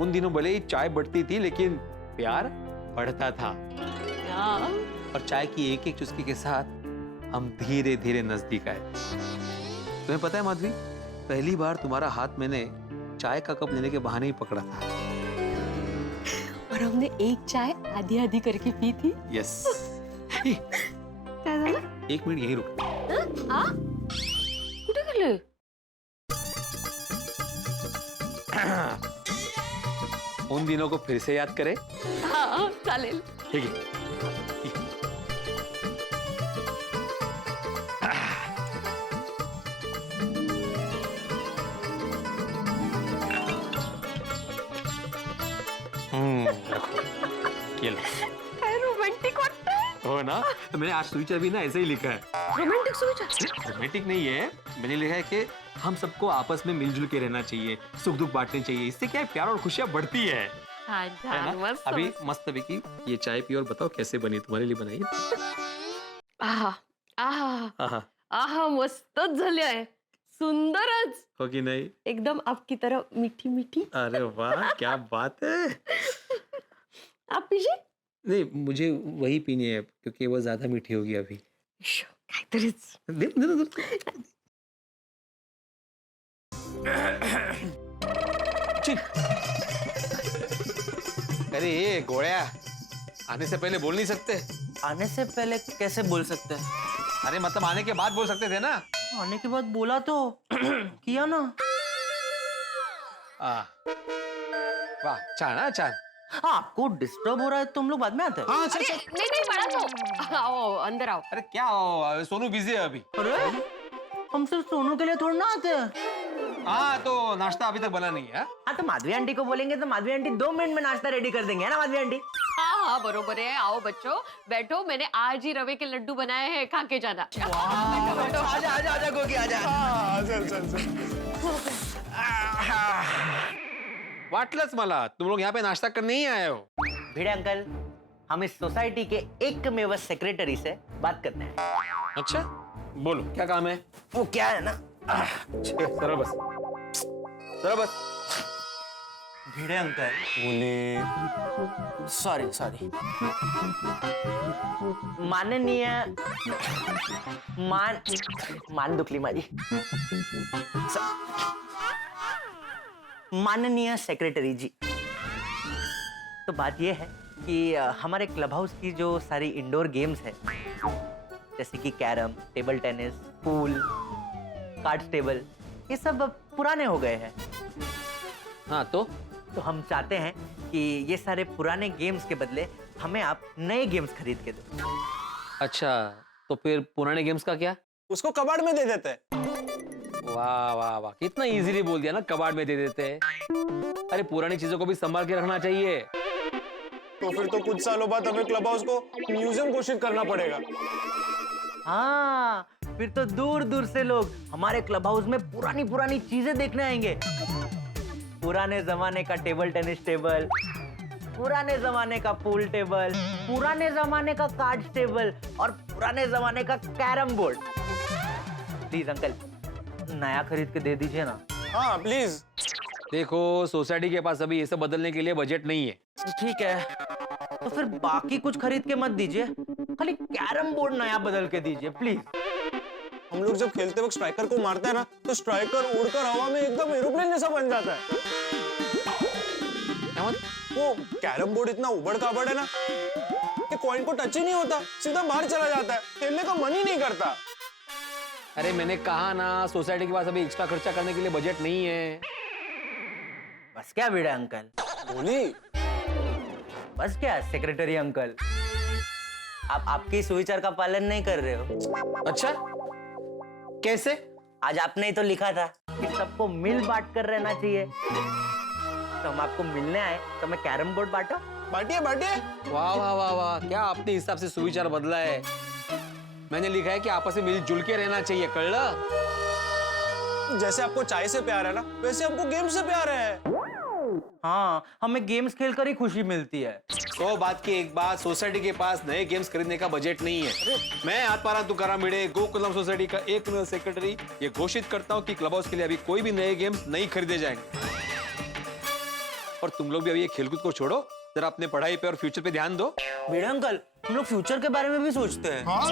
उन दिनों भले ही चाय बढ़ती थी लेकिन प्यार बढ़ता था। और चाय की एक एक चुस्की के साथ हम धीरे धीरे नजदीक आए। तुम्हें पता है माधवी, पहली बार तुम्हारा हाथ मैंने चाय का कप लेने के बहाने ही पकड़ा था। और हमने एक चाय आधी आधी करके पी थी। यस। क्या झालं? 1 मिनिट यहीं रुक। हाँ? कुठे गेले? उन दिनों को फिर से याद करें? हाँ चालेल। ठीक है। रखो, ये लो। काय रोमॅन्टिक वाटतंय। हो है ना, तो मैंने आज सुविचार भी ना ऐसे ही लिखा है। रोमांटिक सुविचार? रोमांटिक नहीं है, मैंने लिखा है कि हम सबको आपस में मिलजुल के रहना चाहिए, सुख दुख बांटने चाहिए, इससे क्या है प्यार और खुशियां बढ़ती है ना? मस्त अभी मस्त की ये चाय पियो और बताओ कैसे बनी, तुम्हारे लिए बनाई है? आहा आहा आहा, आहा मस्तच झाले आहे, सुंदरच, हो कि नहीं? एकदम आपकी तरह मीठी मीठी. अरे वाह क्या बात है। आप पीजिए. नहीं मुझे वही पीनी है क्योंकि वो ज्यादा मीठी होगी अभी। काहीतरीच. दे दे दे, दे। छी। अरे ये गोळ्या, आने से पहले बोल नहीं सकते? आने से पहले कैसे बोल सकते हैं? अरे मतलब आने के बाद बोल सकते थे ना? आने के बाद बोला तो किया ना। वाह चान, हाँ चान। हाँ, आपको डिस्टर्ब हो रहा है तो हम लोग बाद में आते हैं। हाँ अरे नहीं नहीं बड़ा तो आओ अंदर आओ. अरे क्या हो, सोनू बिजी है अभी। अरे हम सिर्फ सोनू के लिए थोड़ा ना आते हैं। हाँ तो नाश्ता अभी तक बना नहीं है। हाँ तो माधवी आंटी को बोलेंगे तो माधवी आंटी 2 मिनट में नाश्ता रेडी कर देंगे, है ना माधवी आंटी? हाँ हाँ बरोबर है. आओ बच्चों बैठो, मैंने आज ही रवे के लड्डू बनाए हैं, खा के जाना. आजा आजा आजा गोगी आजा। वाटलंच मला, तुम लोग यहाँ पे नाश्ता करने ही आए हो। भिड़े अंकल, हम इस सोसाइटी के एकमेव सेक्रेटरी से बात करते हैं। अच्छा बोलो क्या काम है? वो क्या है ना, सरल बस, सरल बस। भिड़े अंकल, बोले सॉरी सॉरी, माननीय मान दुखली माझी। माननीय सेक्रेटरी जी, तो बात यह है कि हमारे क्लब हाउस की जो सारी इंडोर गेम्स है, जैसे कि carrom, table tennis, pool, cards table, ये सब अब पुराने हो गए हैं। हाँ तो हम चाहते हैं कि ये सारे पुराने गेम्स के बदले हमें आप नए गेम्स खरीद के दो। अच्छा, तो फिर पुराने गेम्स का क्या? उसको कबाड़ में दे देते हैं। वाह वाह वाह, कितना इजीली बोल दिया ना, कबाड़ में दे देते हैं। अरे पुरानी चीजों को भी संभाल के रखना चाहिए। तो फिर तो कुछ सालों बाद हमें क्लब हाउस को म्यूजियम घोषित करना पड़ेगा। हाँ, फिर तो दूर दूर से लोग हमारे क्लब हाउस में पुरानी पुरानी चीजें देखने आएंगे। पुराने जमाने का टेबल टेनिस टेबल, पुराने जमाने का पूल टेबल, पुराने जमाने का कार्ड्स टेबल और पुराने जमाने का कैरम बोर्ड। प्लीज अंकल, नया खरीद के दे दीजिए ना। हाँ प्लीज। देखो सोसाइटी के पास अभी ये सब बदलने के लिए बजट नहीं है। ठीक है, तो फिर बाकी कुछ खरीद के मत दीजिए, खाली कैरम बोर्ड नया बदल के दीजिए प्लीज। हम लोग जब खेलते वक्त स्ट्राइकर को मारते हैं ना, तो स्ट्राइकर उड़कर हवा में एकदम एरोप्लेन जैसा बन जाता है। वो कैरम बोर्ड इतना उबड़ खाबड़ है ना कि कॉइन को टच ही नहीं होता, सीधा बाहर चला जाता है, खेलने का मन ही नहीं करता। अरे मैंने कहा ना, सोसाइटी के पास अभी एक्स्ट्रा खर्चा करने के लिए बजट नहीं है। बस क्या भिड़ा अंकल? बोली बस क्या सेक्रेटरी अंकल, आप आपकी सुविचार का पालन नहीं कर रहे हो। अच्छा कैसे? आज आपने ही तो लिखा था कि सबको मिल बांट कर रहना चाहिए, तो हम आपको मिलने आए, तो मैं कैरम बोर्ड बांटो। बांटिए बांटिए। वाह वाह वाह वाह, क्या अपने हिसाब से सुविचार बदला है। मैंने लिखा है कि आपस में मिलजुल के रहना चाहिए, कळलं? जैसे आपको चाय से प्यार है ना, वैसे हमको गेम से प्यार है। हाँ, हमें गेम्स खेलकर ही खुशी मिलती है। तो बात की एक बात, सोसाइटी के पास नए गेम्स खरीदने का बजट नहीं है। मैं आत्माराम तुकाराम भिड़े, गोकुलम सोसाइटी का एक सेक्रेटरी, ये घोषित करता हूँ कि क्लब हाउस के लिए अभी कोई भी नए गेम्स नहीं खरीदे जाएंगे। और तुम लोग भी अभी ये खेलकूद को छोड़ो, जरा अपने पढ़ाई पे और फ्यूचर पे ध्यान दो। भिड़ा अंकल, हम लोग फ्यूचर के बारे में भी सोचते हैं। हाँ,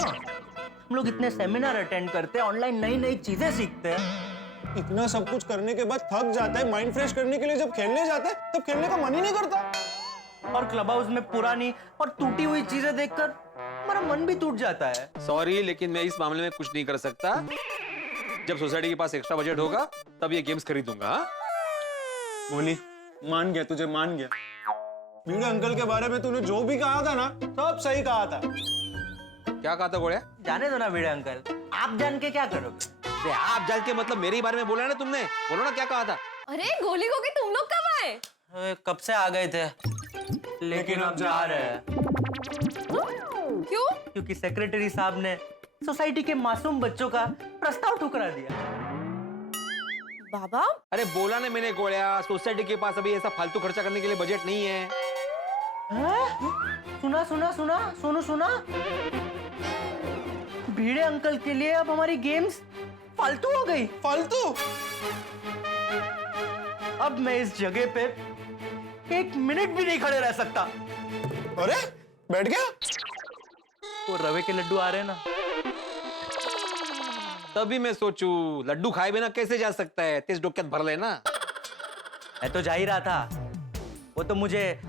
हम लोग इतने सेमिनार अटेंड करते हैं, ऑनलाइन नई नई चीजें सीखते हैं। इतना सब कुछ करने के बाद थक जाता है, माइंड फ्रेश करने के लिए जब खेलने जाते हैं तब खेलने का मन ही नहीं करता। और क्लब हाउस में पुरानी और टूटी हुई चीजें देखकर हमारा मन भी टूट जाता है। सॉरी, लेकिन मैं इस मामले में कुछ नहीं कर सकता। जब सोसाइटी के पास एक्स्ट्रा बजट होगा तब ये गेम्स खरीदूंगा। बोली मान गया, तुझे मान गया। भिड़े अंकल के बारे में तूने जो भी कहा था ना, सब सही कहा था। क्या कहा था गोड़िया? जाने दो ना भिड़ा अंकल, आप जान के क्या करोगे? आप जान के मतलब मेरे बारे में बोला ना तुमने, बोलो ना क्या कहा था। अरे गोली गोगी तुम लोग कब आए? कब से आ गए थे, लेकिन अब जा रहे हैं। क्यों? क्योंकि सेक्रेटरी साहब ने सोसाइटी के मासूम बच्चों का प्रस्ताव ठुकरा दिया। बाबा अरे बोला ना मैंने गोड़िया, सोसाइटी के पास अभी ऐसा फालतू खर्चा करने के लिए बजट नहीं है। सुना सुना सुना, सोनू सुना, भिड़े अंकल के लिए अब हमारी गेम्स फालतू हो गई। फालतू? अब मैं इस जगह पे 1 मिनट भी नहीं खड़े रह सकता। अरे बैठ गया? वो रवे के लड्डू आ रहे हैं ना, तभी मैं सोचू लड्डू खाए बिना कैसे जा सकता है, तेज डोक्यात भर लेना। मैं तो जा ही रहा था, वो तो मुझे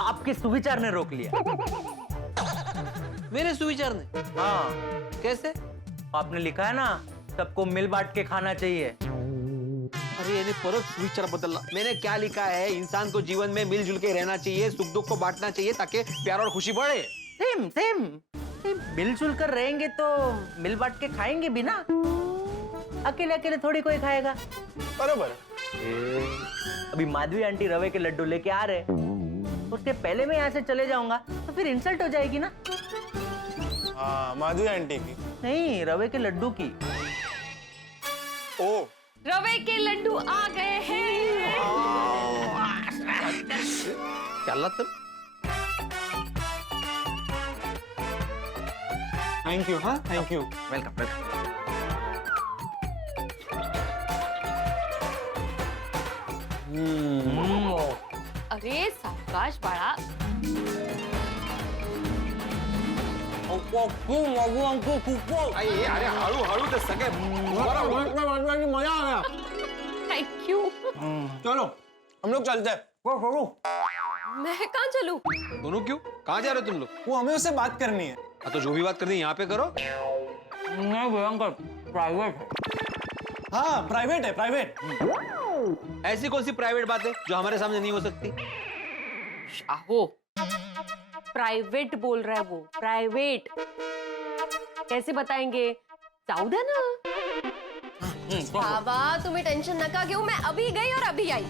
आपके सुविचार ने रोक लिया। मेरे सुविचार ने? हाँ, कैसे? आपने लिखा है ना सबको मिल बांट के खाना चाहिए। अरे ये परत सुविचार बदलना। मैंने क्या लिखा है, इंसान को जीवन में मिलजुल के रहना चाहिए, सुख दुख को बांटना चाहिए ताकि प्यार और खुशी बढ़े। सेम सेम, मिलजुल कर रहेंगे तो मिल बांट के खाएंगे भी ना, अकेले अकेले थोड़ी कोई खाएगा। बराबर। अभी माधवी आंटी रवे के लड्डू लेके आ रहे, उसके पहले मैं यहाँ से चले जाऊंगा तो फिर इंसल्ट हो जाएगी ना। हाँ, माधवी आंटी की नहीं, रवे के लड्डू की। ओ, रवे के लड्डू आ गए हैं। चल तुम। Thank you. हाँ, थैंक यू। Welcome welcome. अरे सावकाश बाळा, अरे हळू हळू ते सगळे मजा आ गया। Thank you. चलो हम लोग चलते हैं। मैं कहाँ चलूं? दोनों क्यों? कहाँ जा रहे हो तुम लोग? वो हमें उससे बात करनी है। हाँ तो जो भी बात करनी है यहाँ पे करो। नहीं भयंकर, प्राइवेट है। हाँ, प्राइवेट है, प्राइवेट। ऐसी कौन सी प्राइवेट बात है जो हमारे सामने नहीं हो सकती? आहो, प्राइवेट बोल रहा है वो, प्राइवेट। कैसे बताएंगे? जाऊ दे ना। बाबा तुम्हें टेंशन नका घेऊ, मैं अभी गई और अभी आई।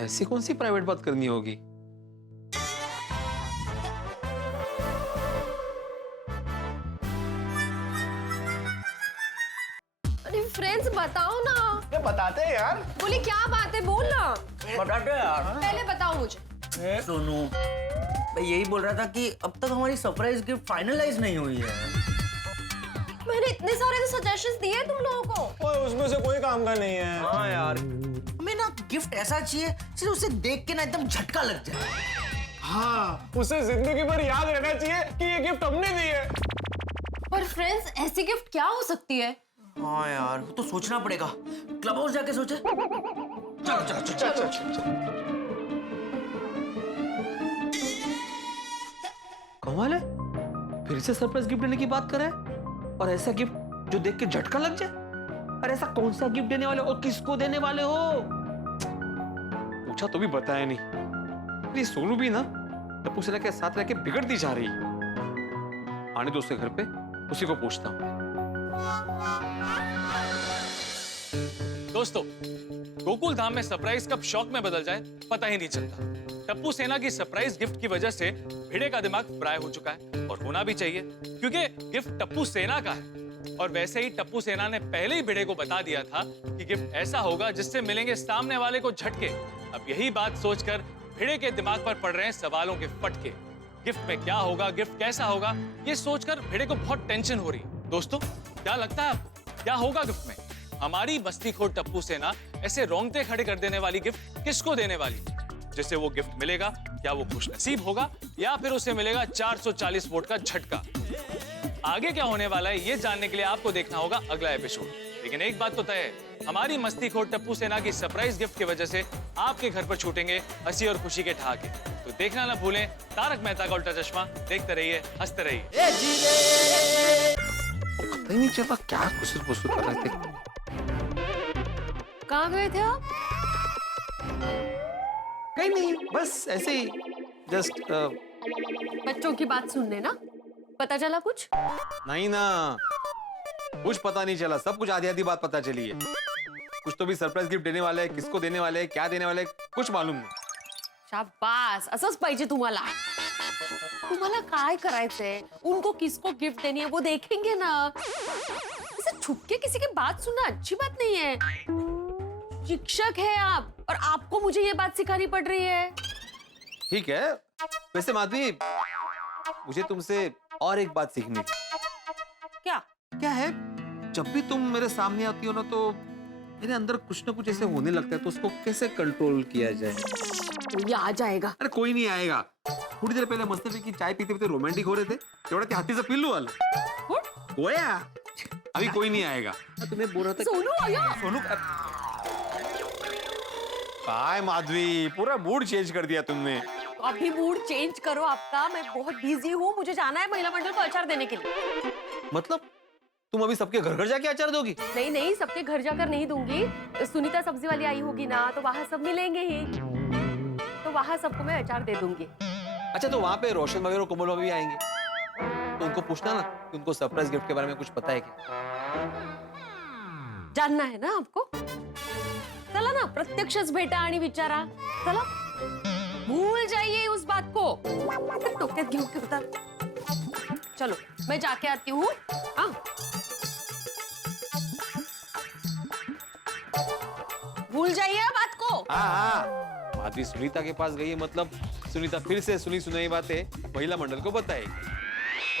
ऐसी कौन सी प्राइवेट बात करनी होगी? अरे फ्रेंड्स बताओ ना। ये बताते हैं यार। बोली क्या बात है, बोल ना। बताते यार। पहले बताओ मुझे। सोनू, मैं यही बोल रहा था कि अब तक हमारी सरप्राइज गिफ्ट फाइनलाइज नहीं हुई है। मैंने इतने सारे सजेशंस दिए तुम लोगों को। ओए, उसमें से कोई काम का नहीं है। हाँ यार, हमें ना गिफ्ट ऐसा चाहिए सिर्फ उसे देख के ना एकदम झटका लग जाए। हाँ, उसे जिंदगी भर याद रहना चाहिए कि ये गिफ्ट हमने दी है। पर फ्रेंड्स ऐसी गिफ्ट क्या हो सकती है? हाँ यार, तो सोचना पड़ेगा। क्लब हाउस जाके सोचे। चलो चलो चलो चलो, चलो। कमाल है, फिर से सरप्राइज गिफ्ट देने की बात कर रहा है, और ऐसा गिफ्ट जो देख के झटका लग जाए। और ऐसा कौन सा गिफ्ट देने वाले हो और किसको देने वाले हो? पूछा तो भी बताया नहीं। ये सोनू भी ना टप्पू सेना के साथ रह के बिगड़ती जा रही है। आने दो उसके घर पे, उसी को पूछता हूँ। दोस्तों, गोकुल धाम में सरप्राइज कब शौक में बदल जाए पता ही नहीं चलता। टप्पू सेना की सरप्राइज गिफ्ट की वजह से भिड़े का दिमाग फ्राई हो चुका है, और होना भी चाहिए क्योंकि गिफ्ट टप्पू सेना का है। और वैसे ही टप्पू सेना ने पहले ही भिड़े को बता दिया था कि गिफ्ट ऐसा होगा जिससे मिलेंगे सामने वाले को झटके। अब यही बात सोचकर भिड़े के दिमाग पर पड़ रहे हैं सवालों के फटके। गिफ्ट में क्या होगा, गिफ्ट कैसा होगा, ये सोचकर भिड़े को बहुत टेंशन हो रही है। दोस्तों, क्या लगता है आपको क्या होगा गिफ्ट में? हमारी मस्तीखोर टप्पू सेना ऐसे रोंगटे खड़े कर देने वाली गिफ्ट किसको देने वाली? जिसे वो गिफ्ट मिलेगा, क्या वो खुशनसीब होगा या फिर उसे मिलेगा 440 वोट का झटका? आगे क्या होने वाला है ये जानने के लिए आपको देखना होगा अगला एपिसोड। लेकिन एक बात तो तय है, हमारी मस्तीखोर टप्पू सेना की सरप्राइज गिफ्ट की वजह से आपके घर पर छूटेंगे हंसी और खुशी के ठहाके। तो देखना ना भूलें तारक मेहता का उल्टा चश्मा। देखते रहिए, हंसते रहिए। पता ही नहीं चला क्या कुछ पुसुर कर रहे थे। कहाँ गए थे आप? कहीं नहीं, बस ऐसे ही जस्ट बच्चों की बात सुनने ना। पता चला कुछ? नहीं ना, कुछ पता नहीं चला, सब कुछ आधी आधी बात पता चली है। कुछ तो भी सरप्राईज गिफ्ट देने वाले हैं, किसको देने वाले हैं, क्या देने वाले हैं, कुछ मालूम नहीं. शाबास, असंच पाहिजे तुम्हाला. तुम्हाला काय करायचंय? उनको किसको गिफ्ट देनी है वो देखेंगे ना. ऐसे छुप के किसी की बात सुनना अच्छी बात नहीं है. शिक्षक है आप और आपको मुझे ये बात सिखानी पड़ रही है. ठीक है. वैसे माधवी, मुझे तुमसे और एक बात सीखनी थी. क्या है, जब भी तुम मेरे सामने आती हो ना तो मेरे अंदर कुछ ना कुछ ऐसे होने लगता है, तो उसको कैसे कंट्रोल किया जाए? ये आ जाएगा. अरे कोई नहीं आएगा. थोड़ी देर पहले मस्त की चाय पीते पीते रोमांटिक हो रहे थे, तेवढा ते हाथी से पिल्लू आलं. होया. अभी कोई नहीं आएगा. तुम्हें बोल रहा था. सोनू आया. सोनू काय माधवी, पूरा मूड चेंज कर दिया तुमने. अभी मूड चेंज करो आपका. मैं बहुत बिजी हूँ, मुझे जाना है महिला मंडल को अचार देने के लिए. मतलब तुम अभी सबके घर घर जाके अचार दोगी? नहीं नहीं, सबके घर जाकर नहीं दूंगी. सुनीता सब्जी वाली आई होगी ना, तो वहाँ सब मिलेंगे ही, तो वहाँ सबको मैं अचार दे दूंगी. अच्छा, तो वहाँ पे रोशन वगैरह कोमल भी आएंगे, तो उनको पूछना ना कि उनको सरप्राइज गिफ्ट के बारे में कुछ पता है क्या? जानना है ना आपको? चला ना, प्रत्यक्षच भेटा आणि विचारा. चला, भूल जाइए उस बात को. टोक्यात घेऊन ठेवतात. चलो, मैं जाके आती हूँ. हाँ, भूल जाइए बात को. हाँ, माधवी सुनीता के पास गई है, मतलब सुनीता फिर से सुनी सुनाई बातें महिला मंडल को बताएगी.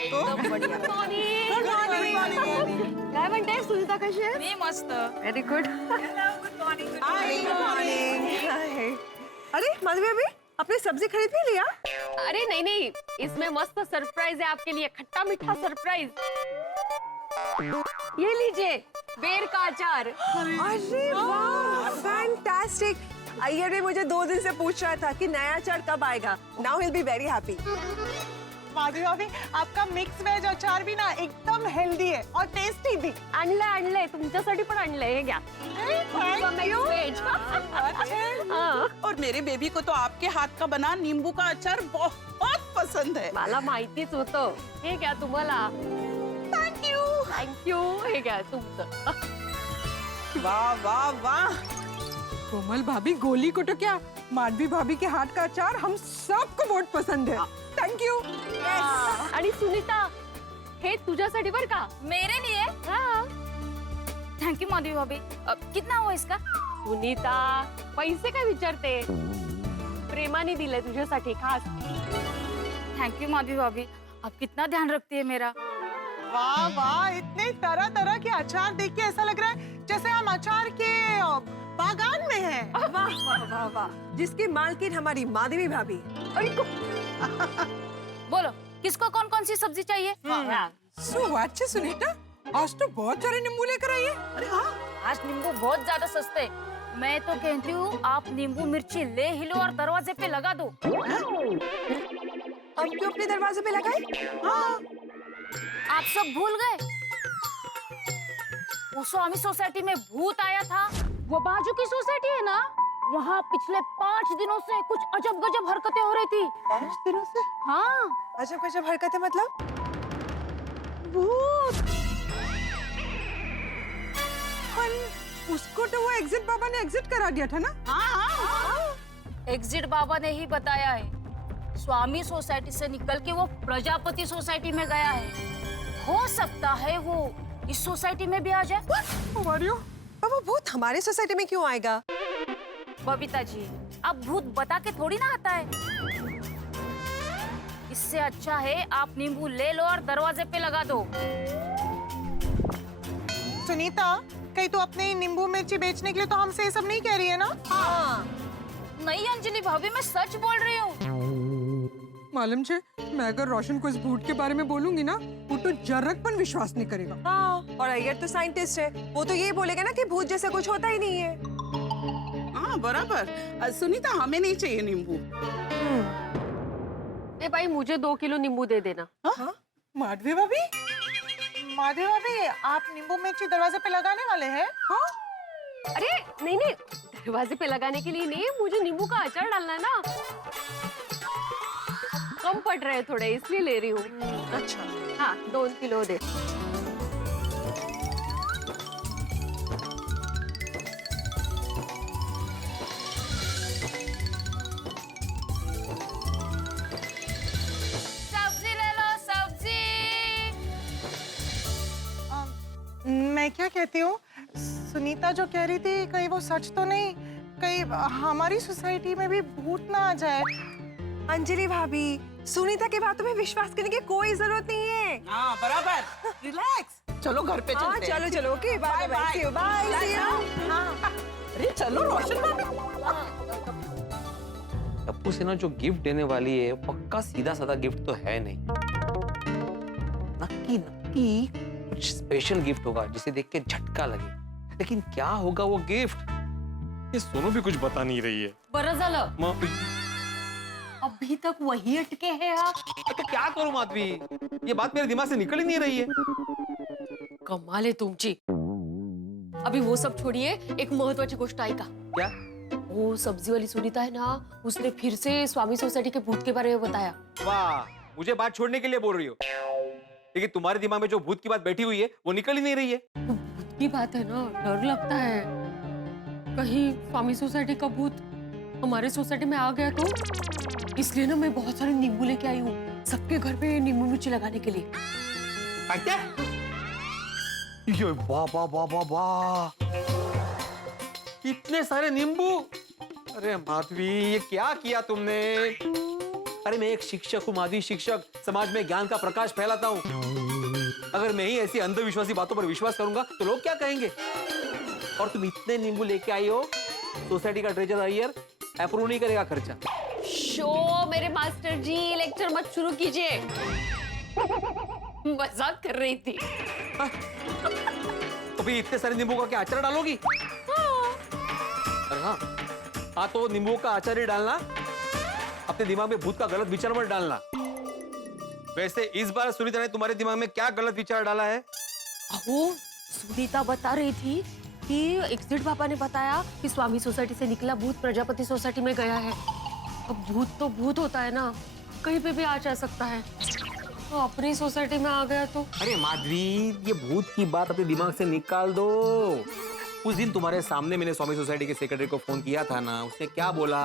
एकदम बढ़िया. काय म्हणते सुनीता, कशी आहे? मी मस्त. Very good. अरे माधवी अभी आपने सब्जी खरीद भी लिया? अरे नहीं नहीं, इसमें मस्त सरप्राइज है आपके लिए, खट्टा मीठा सरप्राइज. ये लीजिए, बेर का अचार. अरे वाह, फैंटास्टिक. अय्यर ने मुझे 2 दिन से पूछ रहा था कि नया अचार कब आएगा. Now he will be very happy. Madhavi भाभी, आपका मिक्स वेज अचार भी ना एकदम हेल्दी है और टेस्टी भी. आणलंय तुमच्यासाठी पण आणलंय. हे घ्या. हाँ. और मेरे बेबी को तो आपके हाथ का बना नींबू का अचार बहुत पसंद है. मला माहितीच होतं. हे घ्या तुम्हाला. Thank you. हे घ्या तुमचं. वाह वाह वाह. कोमल भाभी गोली को तो क्या, माधवी भाभी के हाथ का अचार हम सबको बहुत पसंद है. Thank you. आणि सुनीता, हे तुझ्यासाठी बर का. मेरे लिए? हाँ. थैंक यू माधवी भाभी. कितना हुआ इसका? सुनीता, पैसे काय विचारते? प्रेमाने दिले तुझ्यासाठी खास. थैंक यू माधवी भाभी, आप कितना ध्यान रखती है मेरा. वाह वाह, इतने तरह तरह के अचार देख के ऐसा लग रहा है जैसे हम अचार के बागान में हैं. वाह वाह वाह वाह, जिसकी मालकिन हमारी माधवी भाभी. बोलो, किसको कौन कौन सी सब्जी चाहिए? सुवाच्य सुनीता, आज तो बहुत सारे नींबू लेकर आई है. अरे हाँ, आज नींबू बहुत ज्यादा सस्ते. मैं तो कहती हूँ आप नींबू मिर्ची ले ही लो और दरवाजे पे लगा दो. हम क्यों अपने दरवाजे पे लगाए? हाँ, आप सब भूल गए? वो स्वामी सोसाइटी में भूत आया था. वो बाजू की सोसाइटी है ना, वहाँ पिछले 5 दिनों से कुछ अजब गजब हरकतें हो रही थी. 5 दिनों से? हाँ. अजब गजब हरकतें मतलब? भूत. पर उसको तो वो एग्जिट बाबा ने एग्जिट करा दिया था ना? हाँ. एग्जिट बाबा ने ही बताया है. स्वामी सोसाइटी से निकल के वो प्रजापति सोसाइटी में गया है. हो सकता है वो इस सोसाइटी में भी आ जाए. अब वो भूत हमारे सोसाइटी में क्यों आएगा? बबीता जी, अब भूत बता के थोड़ी ना आता है. इससे अच्छा है आप नींबू ले लो और दरवाजे पे लगा दो. सुनीता, कहीं तो अपने नींबू मिर्ची बेचने के लिए तो हमसे ये सब नहीं कह रही है ना? हाँ. नहीं अंजलि भाभी, मैं सच बोल रही हूँ. मालूम छे, मैं अगर रोशन को इस भूत के बारे में बोलूंगी ना, वो तो जरक पण विश्वास नहीं करेगा. हाँ, और अय्यर तो साइंटिस्ट है, वो तो ये बोलेगा ना कि भूत जैसा कुछ होता ही नहीं है. हाँ बराबर. सुनीता, हमें नहीं चाहिए नींबू. ए भाई, मुझे 2 किलो नींबू दे देना. हाँ? माधवी भाभी, माधवी भाभी, आप नींबू मिर्ची दरवाजे पे लगाने वाले हैं? हाँ? अरे नहीं नहीं, दरवाजे पे लगाने के लिए नहीं, मुझे नींबू का अचार डालना है ना. कम पड़ रहे थोड़े, इसलिए ले रही हूँ. अच्छा. हाँ, 2 किलो दे. कहती हूँ, सुनीता जो कह रही थी कहीं वो सच तो नहीं, कहीं हमारी सोसाइटी में भी भूत ना आ जाए। अंजलि भाभी, सुनीता की बातों में विश्वास करने की कोई जरूरत नहीं है। हाँ बराबर, रिलैक्स। चलो घर पे हाँ चलते हैं। चलो चलो, okay bye bye, see you, bye, see you. अरे चलो रोशन भाभी। टप्पू से ना जो गिफ्ट देने वाली है पक्का सीधा साधा गिफ्ट तो है नहीं। नक्की नक्की कुछ स्पेशल गिफ्ट होगा जिसे देख के झटका लगे। लेकिन क्या होगा वो गिफ्ट, ये सोनू भी कुछ बता नहीं रही है। बरं झालं, अभी तक वही अटके हैं आप। तो क्या करूं माधवी, ये बात मेरे दिमाग से निकल ही नहीं रही है। कमाल आहे तुमची. अभी वो सब छोड़िए, एक महत्वाची गोष्ट ऐका. क्या? वो सब्जी वाली सुनीता है ना, उसने फिर से स्वामी सोसाइटी के भूत के बारे में बताया. वाह, मुझे बात छोड़ने के लिए बोल रही हो, लेकिन तुम्हारे दिमाग में जो भूत की बात बैठी हुई है वो निकल ही नहीं रही है। भूत की बात है ना, डर लगता है कहीं स्वामी सोसाइटी का भूत हमारे सोसाइटी में आ गया तो। इसलिए ना मैं बहुत सारे नींबू लेके आई हूँ सबके घर पे नींबू मिर्ची लगाने के लिए। क्या? वाह वाह वाह वाह वाह, इतने सारे नींबू! अरे माधवी, ये क्या किया तुमने? अरे मैं एक शिक्षक हूँ माधवी, शिक्षक, समाज में ज्ञान का प्रकाश फैलाता हूँ। अगर मैं ही ऐसी अंधविश्वासी बातों पर विश्वास करूंगा तो लोग क्या कहेंगे? और तुम इतने नींबू लेके आई हो, सोसाइटी का ट्रेजर हायर अप्रूव नहीं करेगा खर्चा। शो मेरे मास्टर जी, लेक्चर मत शुरू कीजिए, मजाक कर रही थी। तो फिर इतने सारे नींबू का क्या अचार डालोगी? अरे हाँ, तो नींबू का अचार ही डालना, अपने दिमाग में भूत का गलत विचार मत डालना। वैसे इस बार सुनीता ने तुम्हारे दिमाग में क्या गलत विचार डाला है? वो सुनीता बता रही थी कि एग्जिट पापा ने बताया कि स्वामी सोसाइटी से निकला भूत प्रजापति सोसाइटी में गया है। अब भूत तो भूत होता है ना, कहीं पे भी आ जा सकता है, तो अपनी सोसाइटी में आ गया तो। अरे माधवी, ये भूत की बात अपने दिमाग से निकाल दो। उस दिन तुम्हारे सामने मैंने स्वामी सोसाइटी के सेक्रेटरी को फोन किया था ना, उसने क्या बोला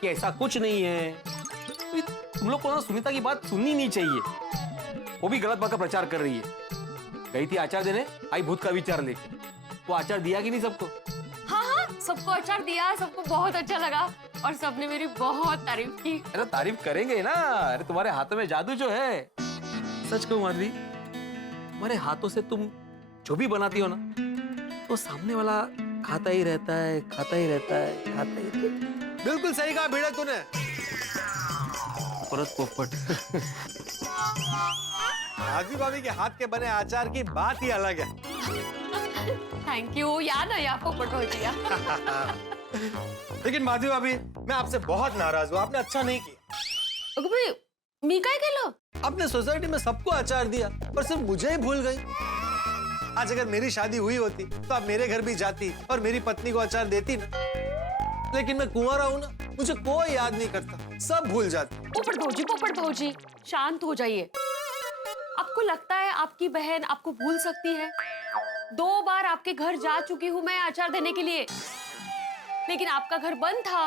कि ऐसा कुछ नहीं है। तो तुम लोग को ना सुनीता की बात सुननी नहीं चाहिए, वो भी गलत बात का प्रचार कर रही है। गई थी आचार देने, आई भूत का विचार लेके। वो आचार दिया कि नहीं सबको? हाँ हाँ, सबको अचार दिया, सबको बहुत अच्छा लगा और सबने मेरी बहुत तारीफ की। अरे तारीफ करेंगे ना, अरे तुम्हारे हाथों में जादू जो है। सच कहूं माधवी, तुम्हारे हाथों से तुम जो भी बनाती हो ना, तो सामने वाला खाता ही रहता है, खाता ही रहता है, खाता ही रहता है। बिल्कुल सही कहा भिड़ा तूने। परत पोपट। माधवी भाभी के हाथ के बने अचार की बात ही अलग है। थैंक यू, याद आया पोपट हो गया। लेकिन माधवी भाभी, मैं आपसे बहुत नाराज हूँ, आपने अच्छा नहीं किया। अगं बाई, मी काय केलं? आपने सोसाइटी में सबको अचार दिया और सिर्फ मुझे ही भूल गई। आज अगर मेरी शादी हुई होती तो आप मेरे घर भी जाती और मेरी पत्नी को अचार देती ना। लेकिन मैं कुंवारा हूं ना, मुझे कोई याद नहीं करता, सब भूल जाते। पोपट भौजी, शांत हो जाइए। आपको लगता है आपकी बहन आपको भूल सकती है? 2 बार आपके घर जा चुकी हूँ मैं अचार देने के लिए, लेकिन आपका घर बंद था।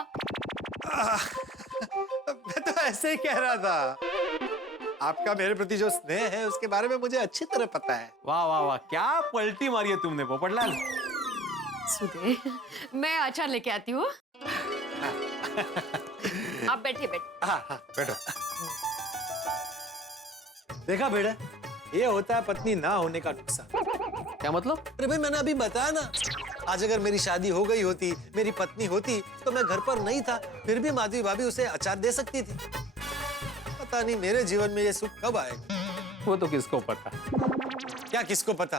मैं तो ऐसे ही कह रहा था। आपका मेरे प्रति जो स्नेह है उसके बारे में मुझे अच्छी तरह पता है। वाह वाह वाह, क्या पलटी मारी है तुमने पोपटलाल। सुधे, मैं अचार लेके आती हूँ। आप बैठिए। हाँ, बैठो। देखा बेटा, ये होता है पत्नी ना होने का नुकसान। क्या मतलब? अरे भाई, मैंने अभी बताया ना, आज अगर मेरी शादी हो गई होती, मेरी पत्नी होती, तो मैं घर पर नहीं था, फिर भी माधवी भाभी उसे अचार दे सकती थी। पता नहीं मेरे जीवन में ये सुख कब आएगा। वो तो किसको पता। क्या किसको पता?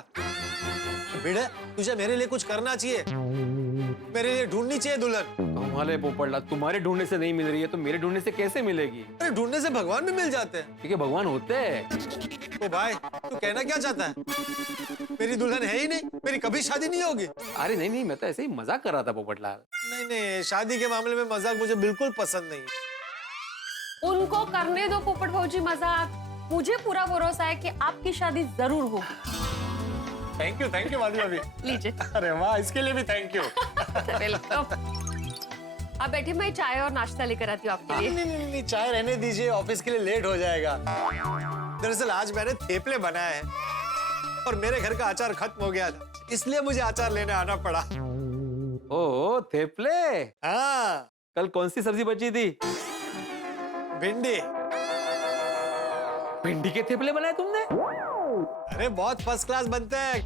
बेटा, तुझे मेरे लिए कुछ करना चाहिए, मेरे लिए ढूंढनी चाहिए दुल्हन। हमारे पोपटलाल, तुम्हारे ढूंढने से नहीं मिल रही है तो मेरे ढूंढने से कैसे मिलेगी? अरे ढूंढने से भगवान भी मिल जाते हैं। क्योंकि भगवान होते हैं। तो भाई, तू कहना क्या चाहता है? मेरी दुल्हन है ही नहीं, मेरी कभी शादी नहीं होगी। अरे नहीं, मैं तो ऐसे ही मजाक कर रहा था पोपटलाल। नहीं, शादी के मामले में मजाक मुझे बिल्कुल पसंद नहीं। उनको करने दो पोपट भौजी मजाक, मुझे पूरा भरोसा है कि आपकी शादी जरूर होगी। थैंक यू माधवी भाभी। लीजिए। अरे वाह, इसके लिए भी थैंक यू। वेलकम। आप बैठिए, मैं चाय और नाश्ता लेकर आती हूँ आपके लिए। नहीं, चाय रहने दीजिए, ऑफिस के लिए लेट हो जाएगा। दरअसल आज मैंने थेपले बनाए हैं और मेरे घर का अचार खत्म हो गया था, इसलिए मुझे अचार लेने आना पड़ा। ओ थेपले। हाँ, कल कौन सी सब्जी बची थी? भिंडी। भिंडी के थेपले बनाए तुमने? अरे बहुत फर्स्ट क्लास बनते हैं,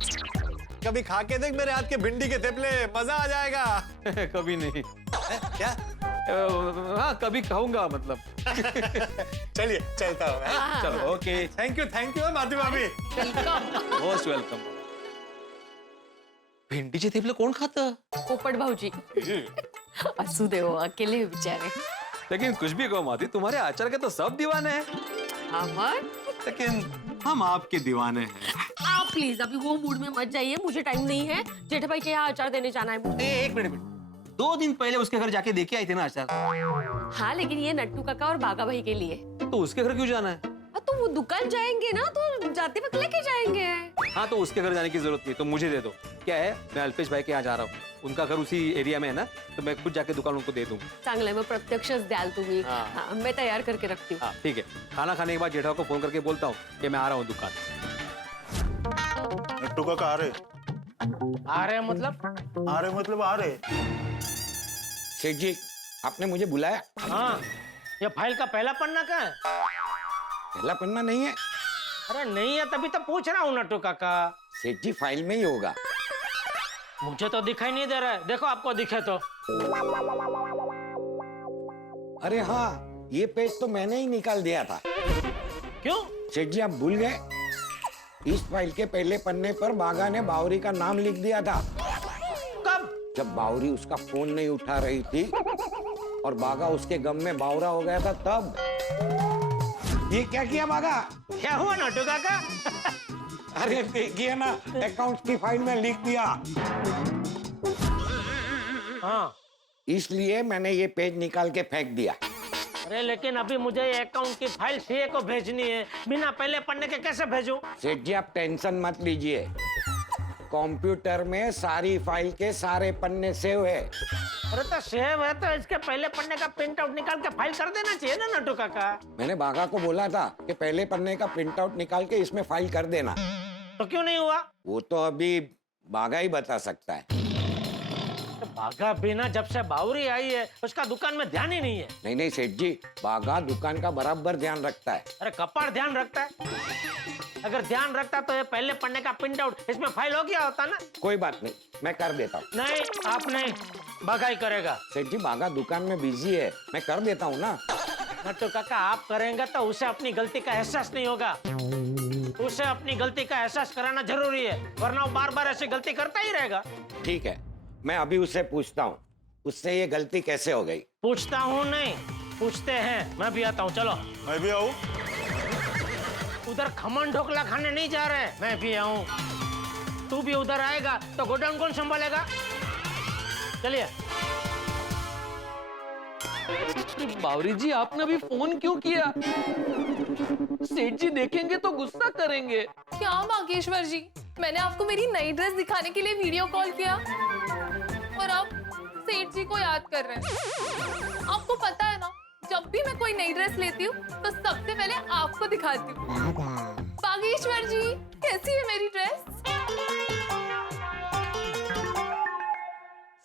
कभी खा के देख मेरे हाथ के भिंडी के थेपले, मजा आ जाएगा। कभी नहीं। क्या? हाँ कभी खाऊंगा मतलब। चलिए चलता हूँ मैं। चलो ओके। थैंक यू माधवी भाभी। Most welcome. भेंडीचे थेपले कोण खातं? पोपट भाऊजी असू दे हो, अकेले हैं बेचारे। लेकिन कुछ भी कहो माधवी, तुम्हारे अचार के तो सब दीवाने हैं। हाँ मत, लेकिन हम आपके दीवाने हैं। आप प्लीज अभी वो मूड में मत जाइए, मुझे टाइम नहीं है। जेठा भाई के यहाँ अचार देने जाना है मुझे। एक मिनट, 2 दिन पहले उसके घर जाके देखे आए थे ना अचार। हाँ लेकिन ये नट्टू काका और बागा भाई के लिए। तो उसके घर क्यों जाना है? तो वो दुकान जाएंगे ना, तो जाते वक्त लेके जाएंगे। हाँ तो उसके घर जाने की जरूरत नहीं, तो मुझे दे दो। क्या है, मैं अल्पेश भाई के यहाँ जा रहा हूँ, उनका घर उसी एरिया में है ना, तो मैं खुद जाके दुकान उनको दे दूंगा। चांगलं आहे, मग प्रत्यक्षच द्याल तुम्ही। हाँ। हाँ, मैं तैयार करके रखती हूँ। हाँ ठीक है, खाना खाने के बाद जेठा को फोन करके बोलता हूँ कि मैं आ रहा हूँ दुकान। नट्टू काका आ रहे? आ रहे मतलब? आ रहे। सेठ जी, आपने मुझे बुलाया? हाँ, ये फाइल का पहला पन्ना कहाँ है? पहला पन्ना नहीं है? अरे नहीं है तभी तो पूछ रहा हूँ नट्टू काका। सेठ जी, फाइल में ही होगा। मुझे तो दिखाई नहीं दे रहा है, देखो आपको दिखे तो। अरे हाँ, ये पेज तो मैंने ही निकाल दिया था। क्यों? सेठ जी, आप भूल गए? इस फाइल के पहले पन्ने पर बागा ने बावरी का नाम लिख दिया था। कब? जब बावरी उसका फोन नहीं उठा रही थी और बागा उसके गम में बावरा हो गया था तब। ये क्या किया बागा? क्या हुआ नट्टू काका? अरे देखिए ना, अकाउंट्स की फाइल में लिख दिया। हाँ, इसलिए मैंने ये पेज निकाल के फेंक दिया। अरे लेकिन अभी मुझे ये अकाउंट की फाइल सीए को भेजनी है, बिना पहले पन्ने के कैसे भेजूं? सेठ जी, आप टेंशन मत लीजिए, कंप्यूटर में सारी फाइल के सारे पन्ने सेव है। अरे तो सेव है तो इसके पहले पन्ने का प्रिंट आउट निकाल के फाइल कर देना चाहिए ना नट्टू काका। मैंने बागा को बोला था कि पहले पन्ने का प्रिंट आउट निकाल के इसमें फाइल कर देना। तो क्यों नहीं हुआ? वो तो अभी बागा ही बता सकता है। तो बागा बिना जब से बावरी आई है उसका दुकान में ध्यान ही नहीं है। नहीं सेठ जी, बागा दुकान का बराबर ध्यान रखता है। अरे कपाड़ ध्यान रखता है? अगर ध्यान रखता तो ये पहले पन्ने का प्रिंट आउट इसमें फाइल हो गया होता ना। कोई बात नहीं, मैं कर देता हूँ। नहीं, आप नहीं, बागा ही करेगा। सेठ जी, बागा दुकान में बिजी है, मैं कर देता हूँ ना। नट्टू काका, आप करेंगे तो उसे अपनी गलती का एहसास नहीं होगा। उसे अपनी गलती का एहसास कराना जरूरी है, वरना वो बार बार ऐसी गलती करता ही रहेगा। ठीक है, मैं अभी उससे पूछता हूँ, उससे ये गलती कैसे हो गई। पूछता हूँ नहीं, पूछते हैं। मैं भी आता हूँ, चलो। मैं भी आऊँ? उधर खमन ढोकला खाने नहीं जा रहे, मैं भी आऊँ। तू भी उधर आएगा तो गोडाउन कौन संभालेगा? चलिए। बावरी जी, आपने अभी फोन क्यों किया? सेठ जी देखेंगे तो गुस्सा करेंगे। क्या बागेश्वर जी, मैंने आपको मेरी नई ड्रेस दिखाने के लिए वीडियो कॉल किया और आप सेठ जी को याद कर रहे हैं। आपको पता है ना, जब भी मैं कोई नई ड्रेस लेती हूँ तो सबसे पहले आपको दिखाती हूँ। बागेश्वर जी, कैसी है मेरी ड्रेस?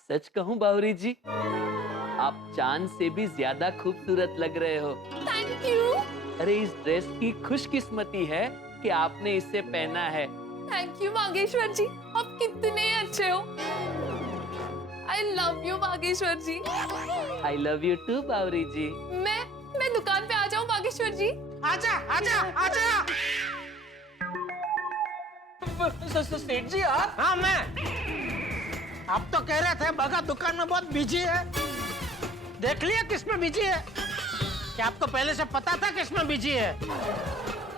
सच कहूँ बावरी जी, आप चांद से भी ज्यादा खूबसूरत लग रहे हो। Thank you. अरे इस ड्रेस की खुशकिस्मती है कि आपने इसे पहना है। थैंक यू बागेश्वर जी, आप कितने अच्छे हो। I love you Bageshwar ji. I love you too Bawri ji. मैं दुकान पे आ जाऊं बागेश्वर जी? आजा, आजा, आजा। सेठ जी आप? हाँ मैं। आप तो कह रहे थे बागा दुकान में बहुत बिजी है। देख लिया किसमें बिजी है? क्या आपको पहले से पता था किसमें बिजी है?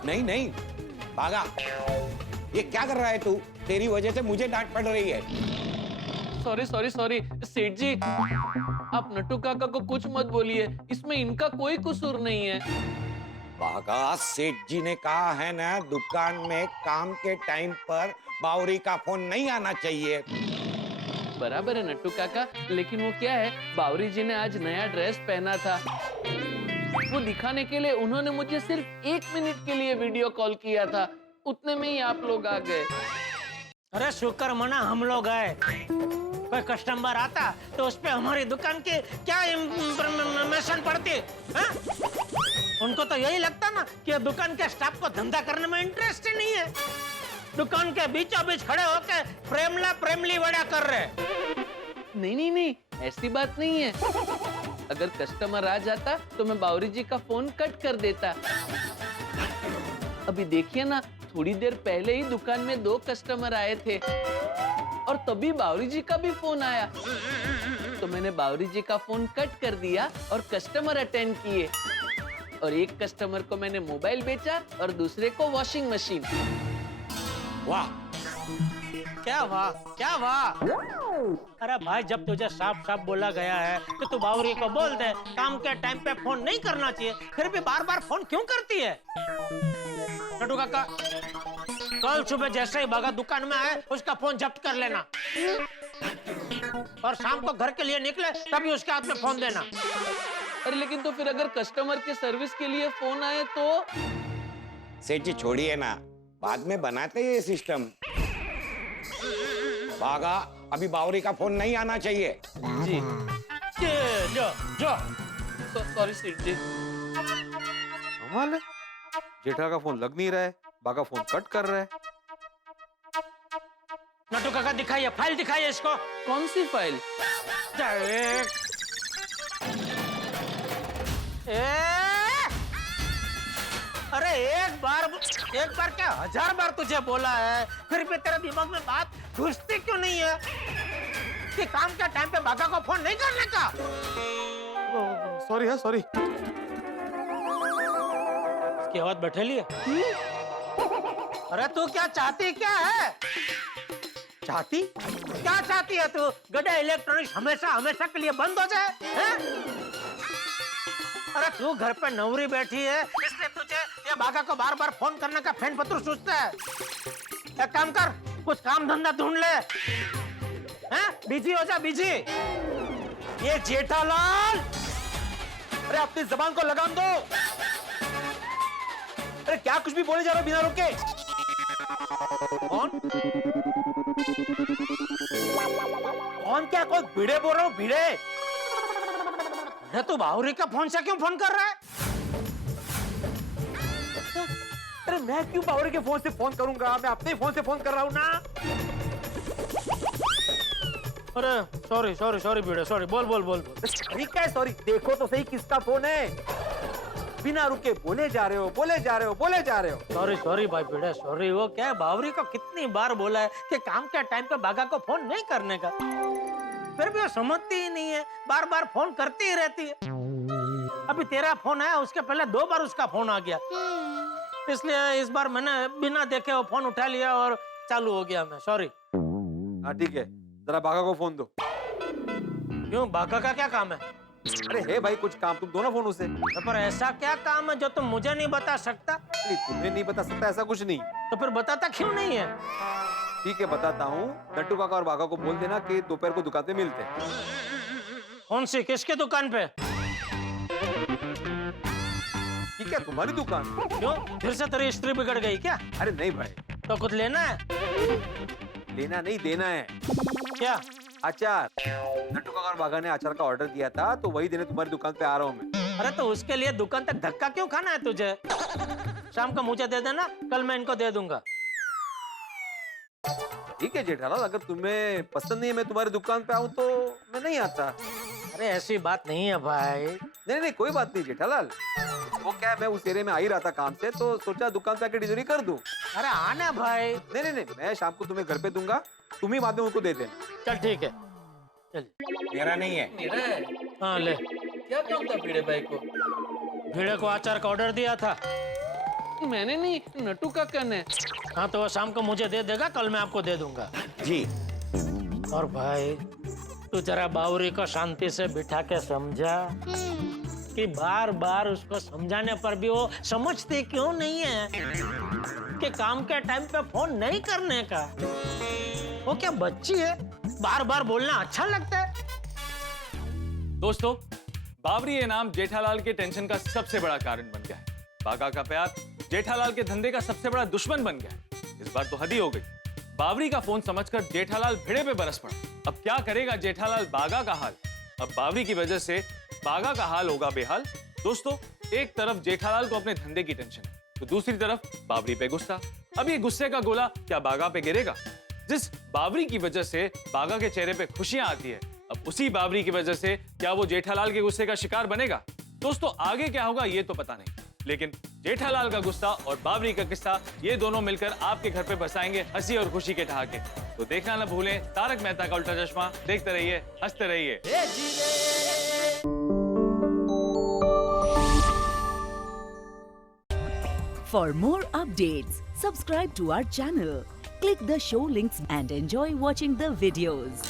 नहीं बागा, ये क्या कर रहा है तू? तेरी वजह से मुझे डांट पड़ रही है। सॉरी सेठ जी, आप नट्टू काका को कुछ मत बोलिए, इसमें इनका कोई कसूर नहीं है। बागा, सेठ जी ने कहा है ना, दुकान में काम के टाइम पर बावरी का फोन नहीं आना चाहिए। बराबर है नट्टू काका, लेकिन वो क्या है, बावरी जी ने आज नया ड्रेस पहना था, वो दिखाने के लिए उन्होंने मुझे सिर्फ 1 मिनट के लिए वीडियो कॉल किया था, उतने में ही आप लोग आ गए। अरे शुक्र मना हम लोग आए। कोई कस्टमर आता तो उस पे हमारी दुकान की क्या इंफॉर्मेशन पड़ती है? उनको तो यही लगता ना कि दुकान के स्टाफ को धंधा करने में इंटरेस्ट ही नहीं है। दुकान के बीचों बीच खड़े होकर प्रेमली वड़ा कर रहे। नहीं नहीं नहीं, ऐसी बात नहीं है। अगर कस्टमर आ जाता तो मैं बावरी जी का फोन कट कर देता। अभी देखिए ना, थोड़ी देर पहले ही दुकान में 2 कस्टमर आए थे और तभी बावरी जी का भी फोन आया, तो मैंने बावरी जी का फोन कट कर दिया और कस्टमर अटेंड किए। और एक कस्टमर को मैंने मोबाइल बेचा और दूसरे को वॉशिंग मशीन। वाह क्या वाह क्या वाह। अरे भाई, जब तुझे साफ साफ बोला गया है कि तू बावरी को बोल दे काम के टाइम पे फोन नहीं करना चाहिए, फिर भी बार बार फोन क्यों करती है? नटू काका, कल सुबह जैसे ही बागा दुकान में आए उसका फोन जब्त कर लेना और शाम को घर के लिए निकले तभी उसके हाथ में फोन देना। अरे लेकिन तो फिर अगर कस्टमर के सर्विस के लिए फोन आए तो? सेठ जी छोड़िए ना, बाद में बनाते हैं ये सिस्टम। बागा, अभी बावरी का फोन नहीं आना चाहिए। जी जो सॉरी सेठ जी। कमाल है, जेठा का फोन लग नहीं रहा है, बागा फोन कट कर रहा है। नटू काका दिखाइए, फाइल दिखाइए इसको। कौन सी फाइल? अरे एक बार क्या 1000 बार तुझे बोला है, फिर भी तेरे दिमाग में बात घुसती क्यों नहीं है कि काम के टाइम पे बागा को फोन नहीं करने का? सॉरी है, सॉरी। इसकी आवाज बैठे लिए। अरे तू क्या चाहती क्या है? चाहती? क्या चाहती है तू? गड्ढा इलेक्ट्रॉनिक्स हमेशा के लिए बंद हो जाए हैं? अरे तू घर पे नौरी बैठी है इसलिए तुझे ये बागा को बार बार फोन करने का फैन पत्र सोचता है। एक काम कर, कुछ काम धंधा ढूंढ ले, हैं? बिजी हो जा, बिजी। ये जेठालाल, अरे अपनी जबान को लगाम दो। अरे क्या कुछ भी बोले जा रहे हो बिना रुके? कौन क्या कोई भिड़े बोल रहा हूँ, भिड़े? अरे तू बावरी का फोन से क्यों फोन कर रहा है? अरे मैं क्यों बावरी के फोन से फोन करूंगा, मैं अपने फोन से फोन कर रहा हूँ ना। अरे सॉरी भिड़े, सॉरी। बोल। ठीक है, सॉरी। देखो तो सही किसका फोन है। बिना रुके बोले जा रहे हो। सॉरी भाई भिड़े, सॉरी। वो क्या है, बावरी को कितनी बार बोला है कि काम के टाइम पे बागा को फोन नहीं करने का, फिर भी वो समझती ही नहीं है, बार बार फोन करती ही रहती है। अभी तेरा फोन आया, उसके पहले 2 बार उसका फोन आ गया, इसलिए इस बार मैंने बिना देखे वो फोन उठा लिया और चालू हो गया। मैं सॉरी। हाँ ठीक है, जरा बागा को फोन दो। क्यों, बागा का क्या काम है? अरे है भाई कुछ काम, तुम दो ना फोन उसे। पर ऐसा क्या काम है जो तुम मुझे नहीं बता सकता? तुम्हें नहीं बता सकता ऐसा कुछ नहीं। तो फिर बताता क्यों नहीं है? ठीक है बताता हूँ, नट्टू काका और बागा को बोल देना कि दोपहर को दुकान पे मिलते हैं। कौन सी, किसके दुकान पे? ठीक है, तुम्हारी दुकान। क्यों, फिर से तेरी स्त्री बिगड़ गई क्या? अरे नहीं भाई। तो कुछ लेना है? लेना नहीं, देना है। क्या? अचार। नट्टू काका और बागा ने अचार का ऑर्डर दिया था, तो वही देने तुम्हारी दुकान पे आ रहा हूँ मैं। अरे तो उसके लिए दुकान तक धक्का क्यों खाना है तुझे? शाम को मुझे दे देना, कल मैं इनको दे दूंगा। ठीक है जेठालाल, अगर तुम्हें पसंद नहीं है मैं तुम्हारी दुकान पे आऊँ तो मैं नहीं आता। अरे ऐसी बात नहीं है भाई। नहीं कोई बात नहीं जेठालाल। वो क्या है, मैं उस एरिया में आ ही रहा था काम से, तो सोचा दुकान पे आके डिलीवरी कर दूं। अरे आना भाई। नहीं, मैं शाम को तुम्हें घर पे दूंगा, तुम ही बाद में उनको दे देना। चल ठीक है, चल। मेरा नहीं है। मेरा है। हाँ ले। क्या काम था भिड़े भाई को? भिड़े को अचार का ऑर्डर दिया था। मैंने नहीं, नट्टू काका ने। हाँ तो वो शाम को मुझे दे देगा, कल मैं आपको दे दूंगा। जी। और भाई तू जरा बावरी को शांति से बिठा के समझा कि बार बार उसको समझाने पर भी वो समझती क्यों नहीं है कि काम के टाइम पे फोन नहीं करने का। वो क्या बच्ची है, बार बार बोलना अच्छा लगता है? दोस्तों, बावरी ये नाम जेठालाल के टेंशन का सबसे बड़ा कारण बन गया है। बागा का प्यार जेठालाल के धंधे का सबसे बड़ा दुश्मन बन गया है। इस बार तो हद ही हो गई। बावरी का फोन समझकर जेठालाल भिड़े पे बरस पड़ा। अब क्या करेगा जेठालाल बागा का हाल? अब बावरी की वजह से बागा का हाल होगा बेहाल। दोस्तों, एक तरफ जेठालाल को अपने धंधे की टेंशन है, तो दूसरी तरफ बावरी पे गुस्सा। अब ये गुस्से का गोला क्या बागा पे गिरेगा? जिस बावरी की वजह से बागा के चेहरे पे खुशियां आती है, अब उसी बावरी की वजह से क्या वो जेठालाल के गुस्से का शिकार बनेगा? दोस्तों, आगे क्या होगा ये तो पता नहीं, लेकिन जेठालाल का गुस्सा और बावरी का किस्सा, ये दोनों मिलकर आपके घर पे बरसाएंगे हंसी और खुशी के ठहाके। तो देखना ना भूलें तारक मेहता का उल्टा चश्मा। देखते रहिए, हंसते रहिए। For more updates, subscribe to our channel, click the show links and enjoy watching the videos.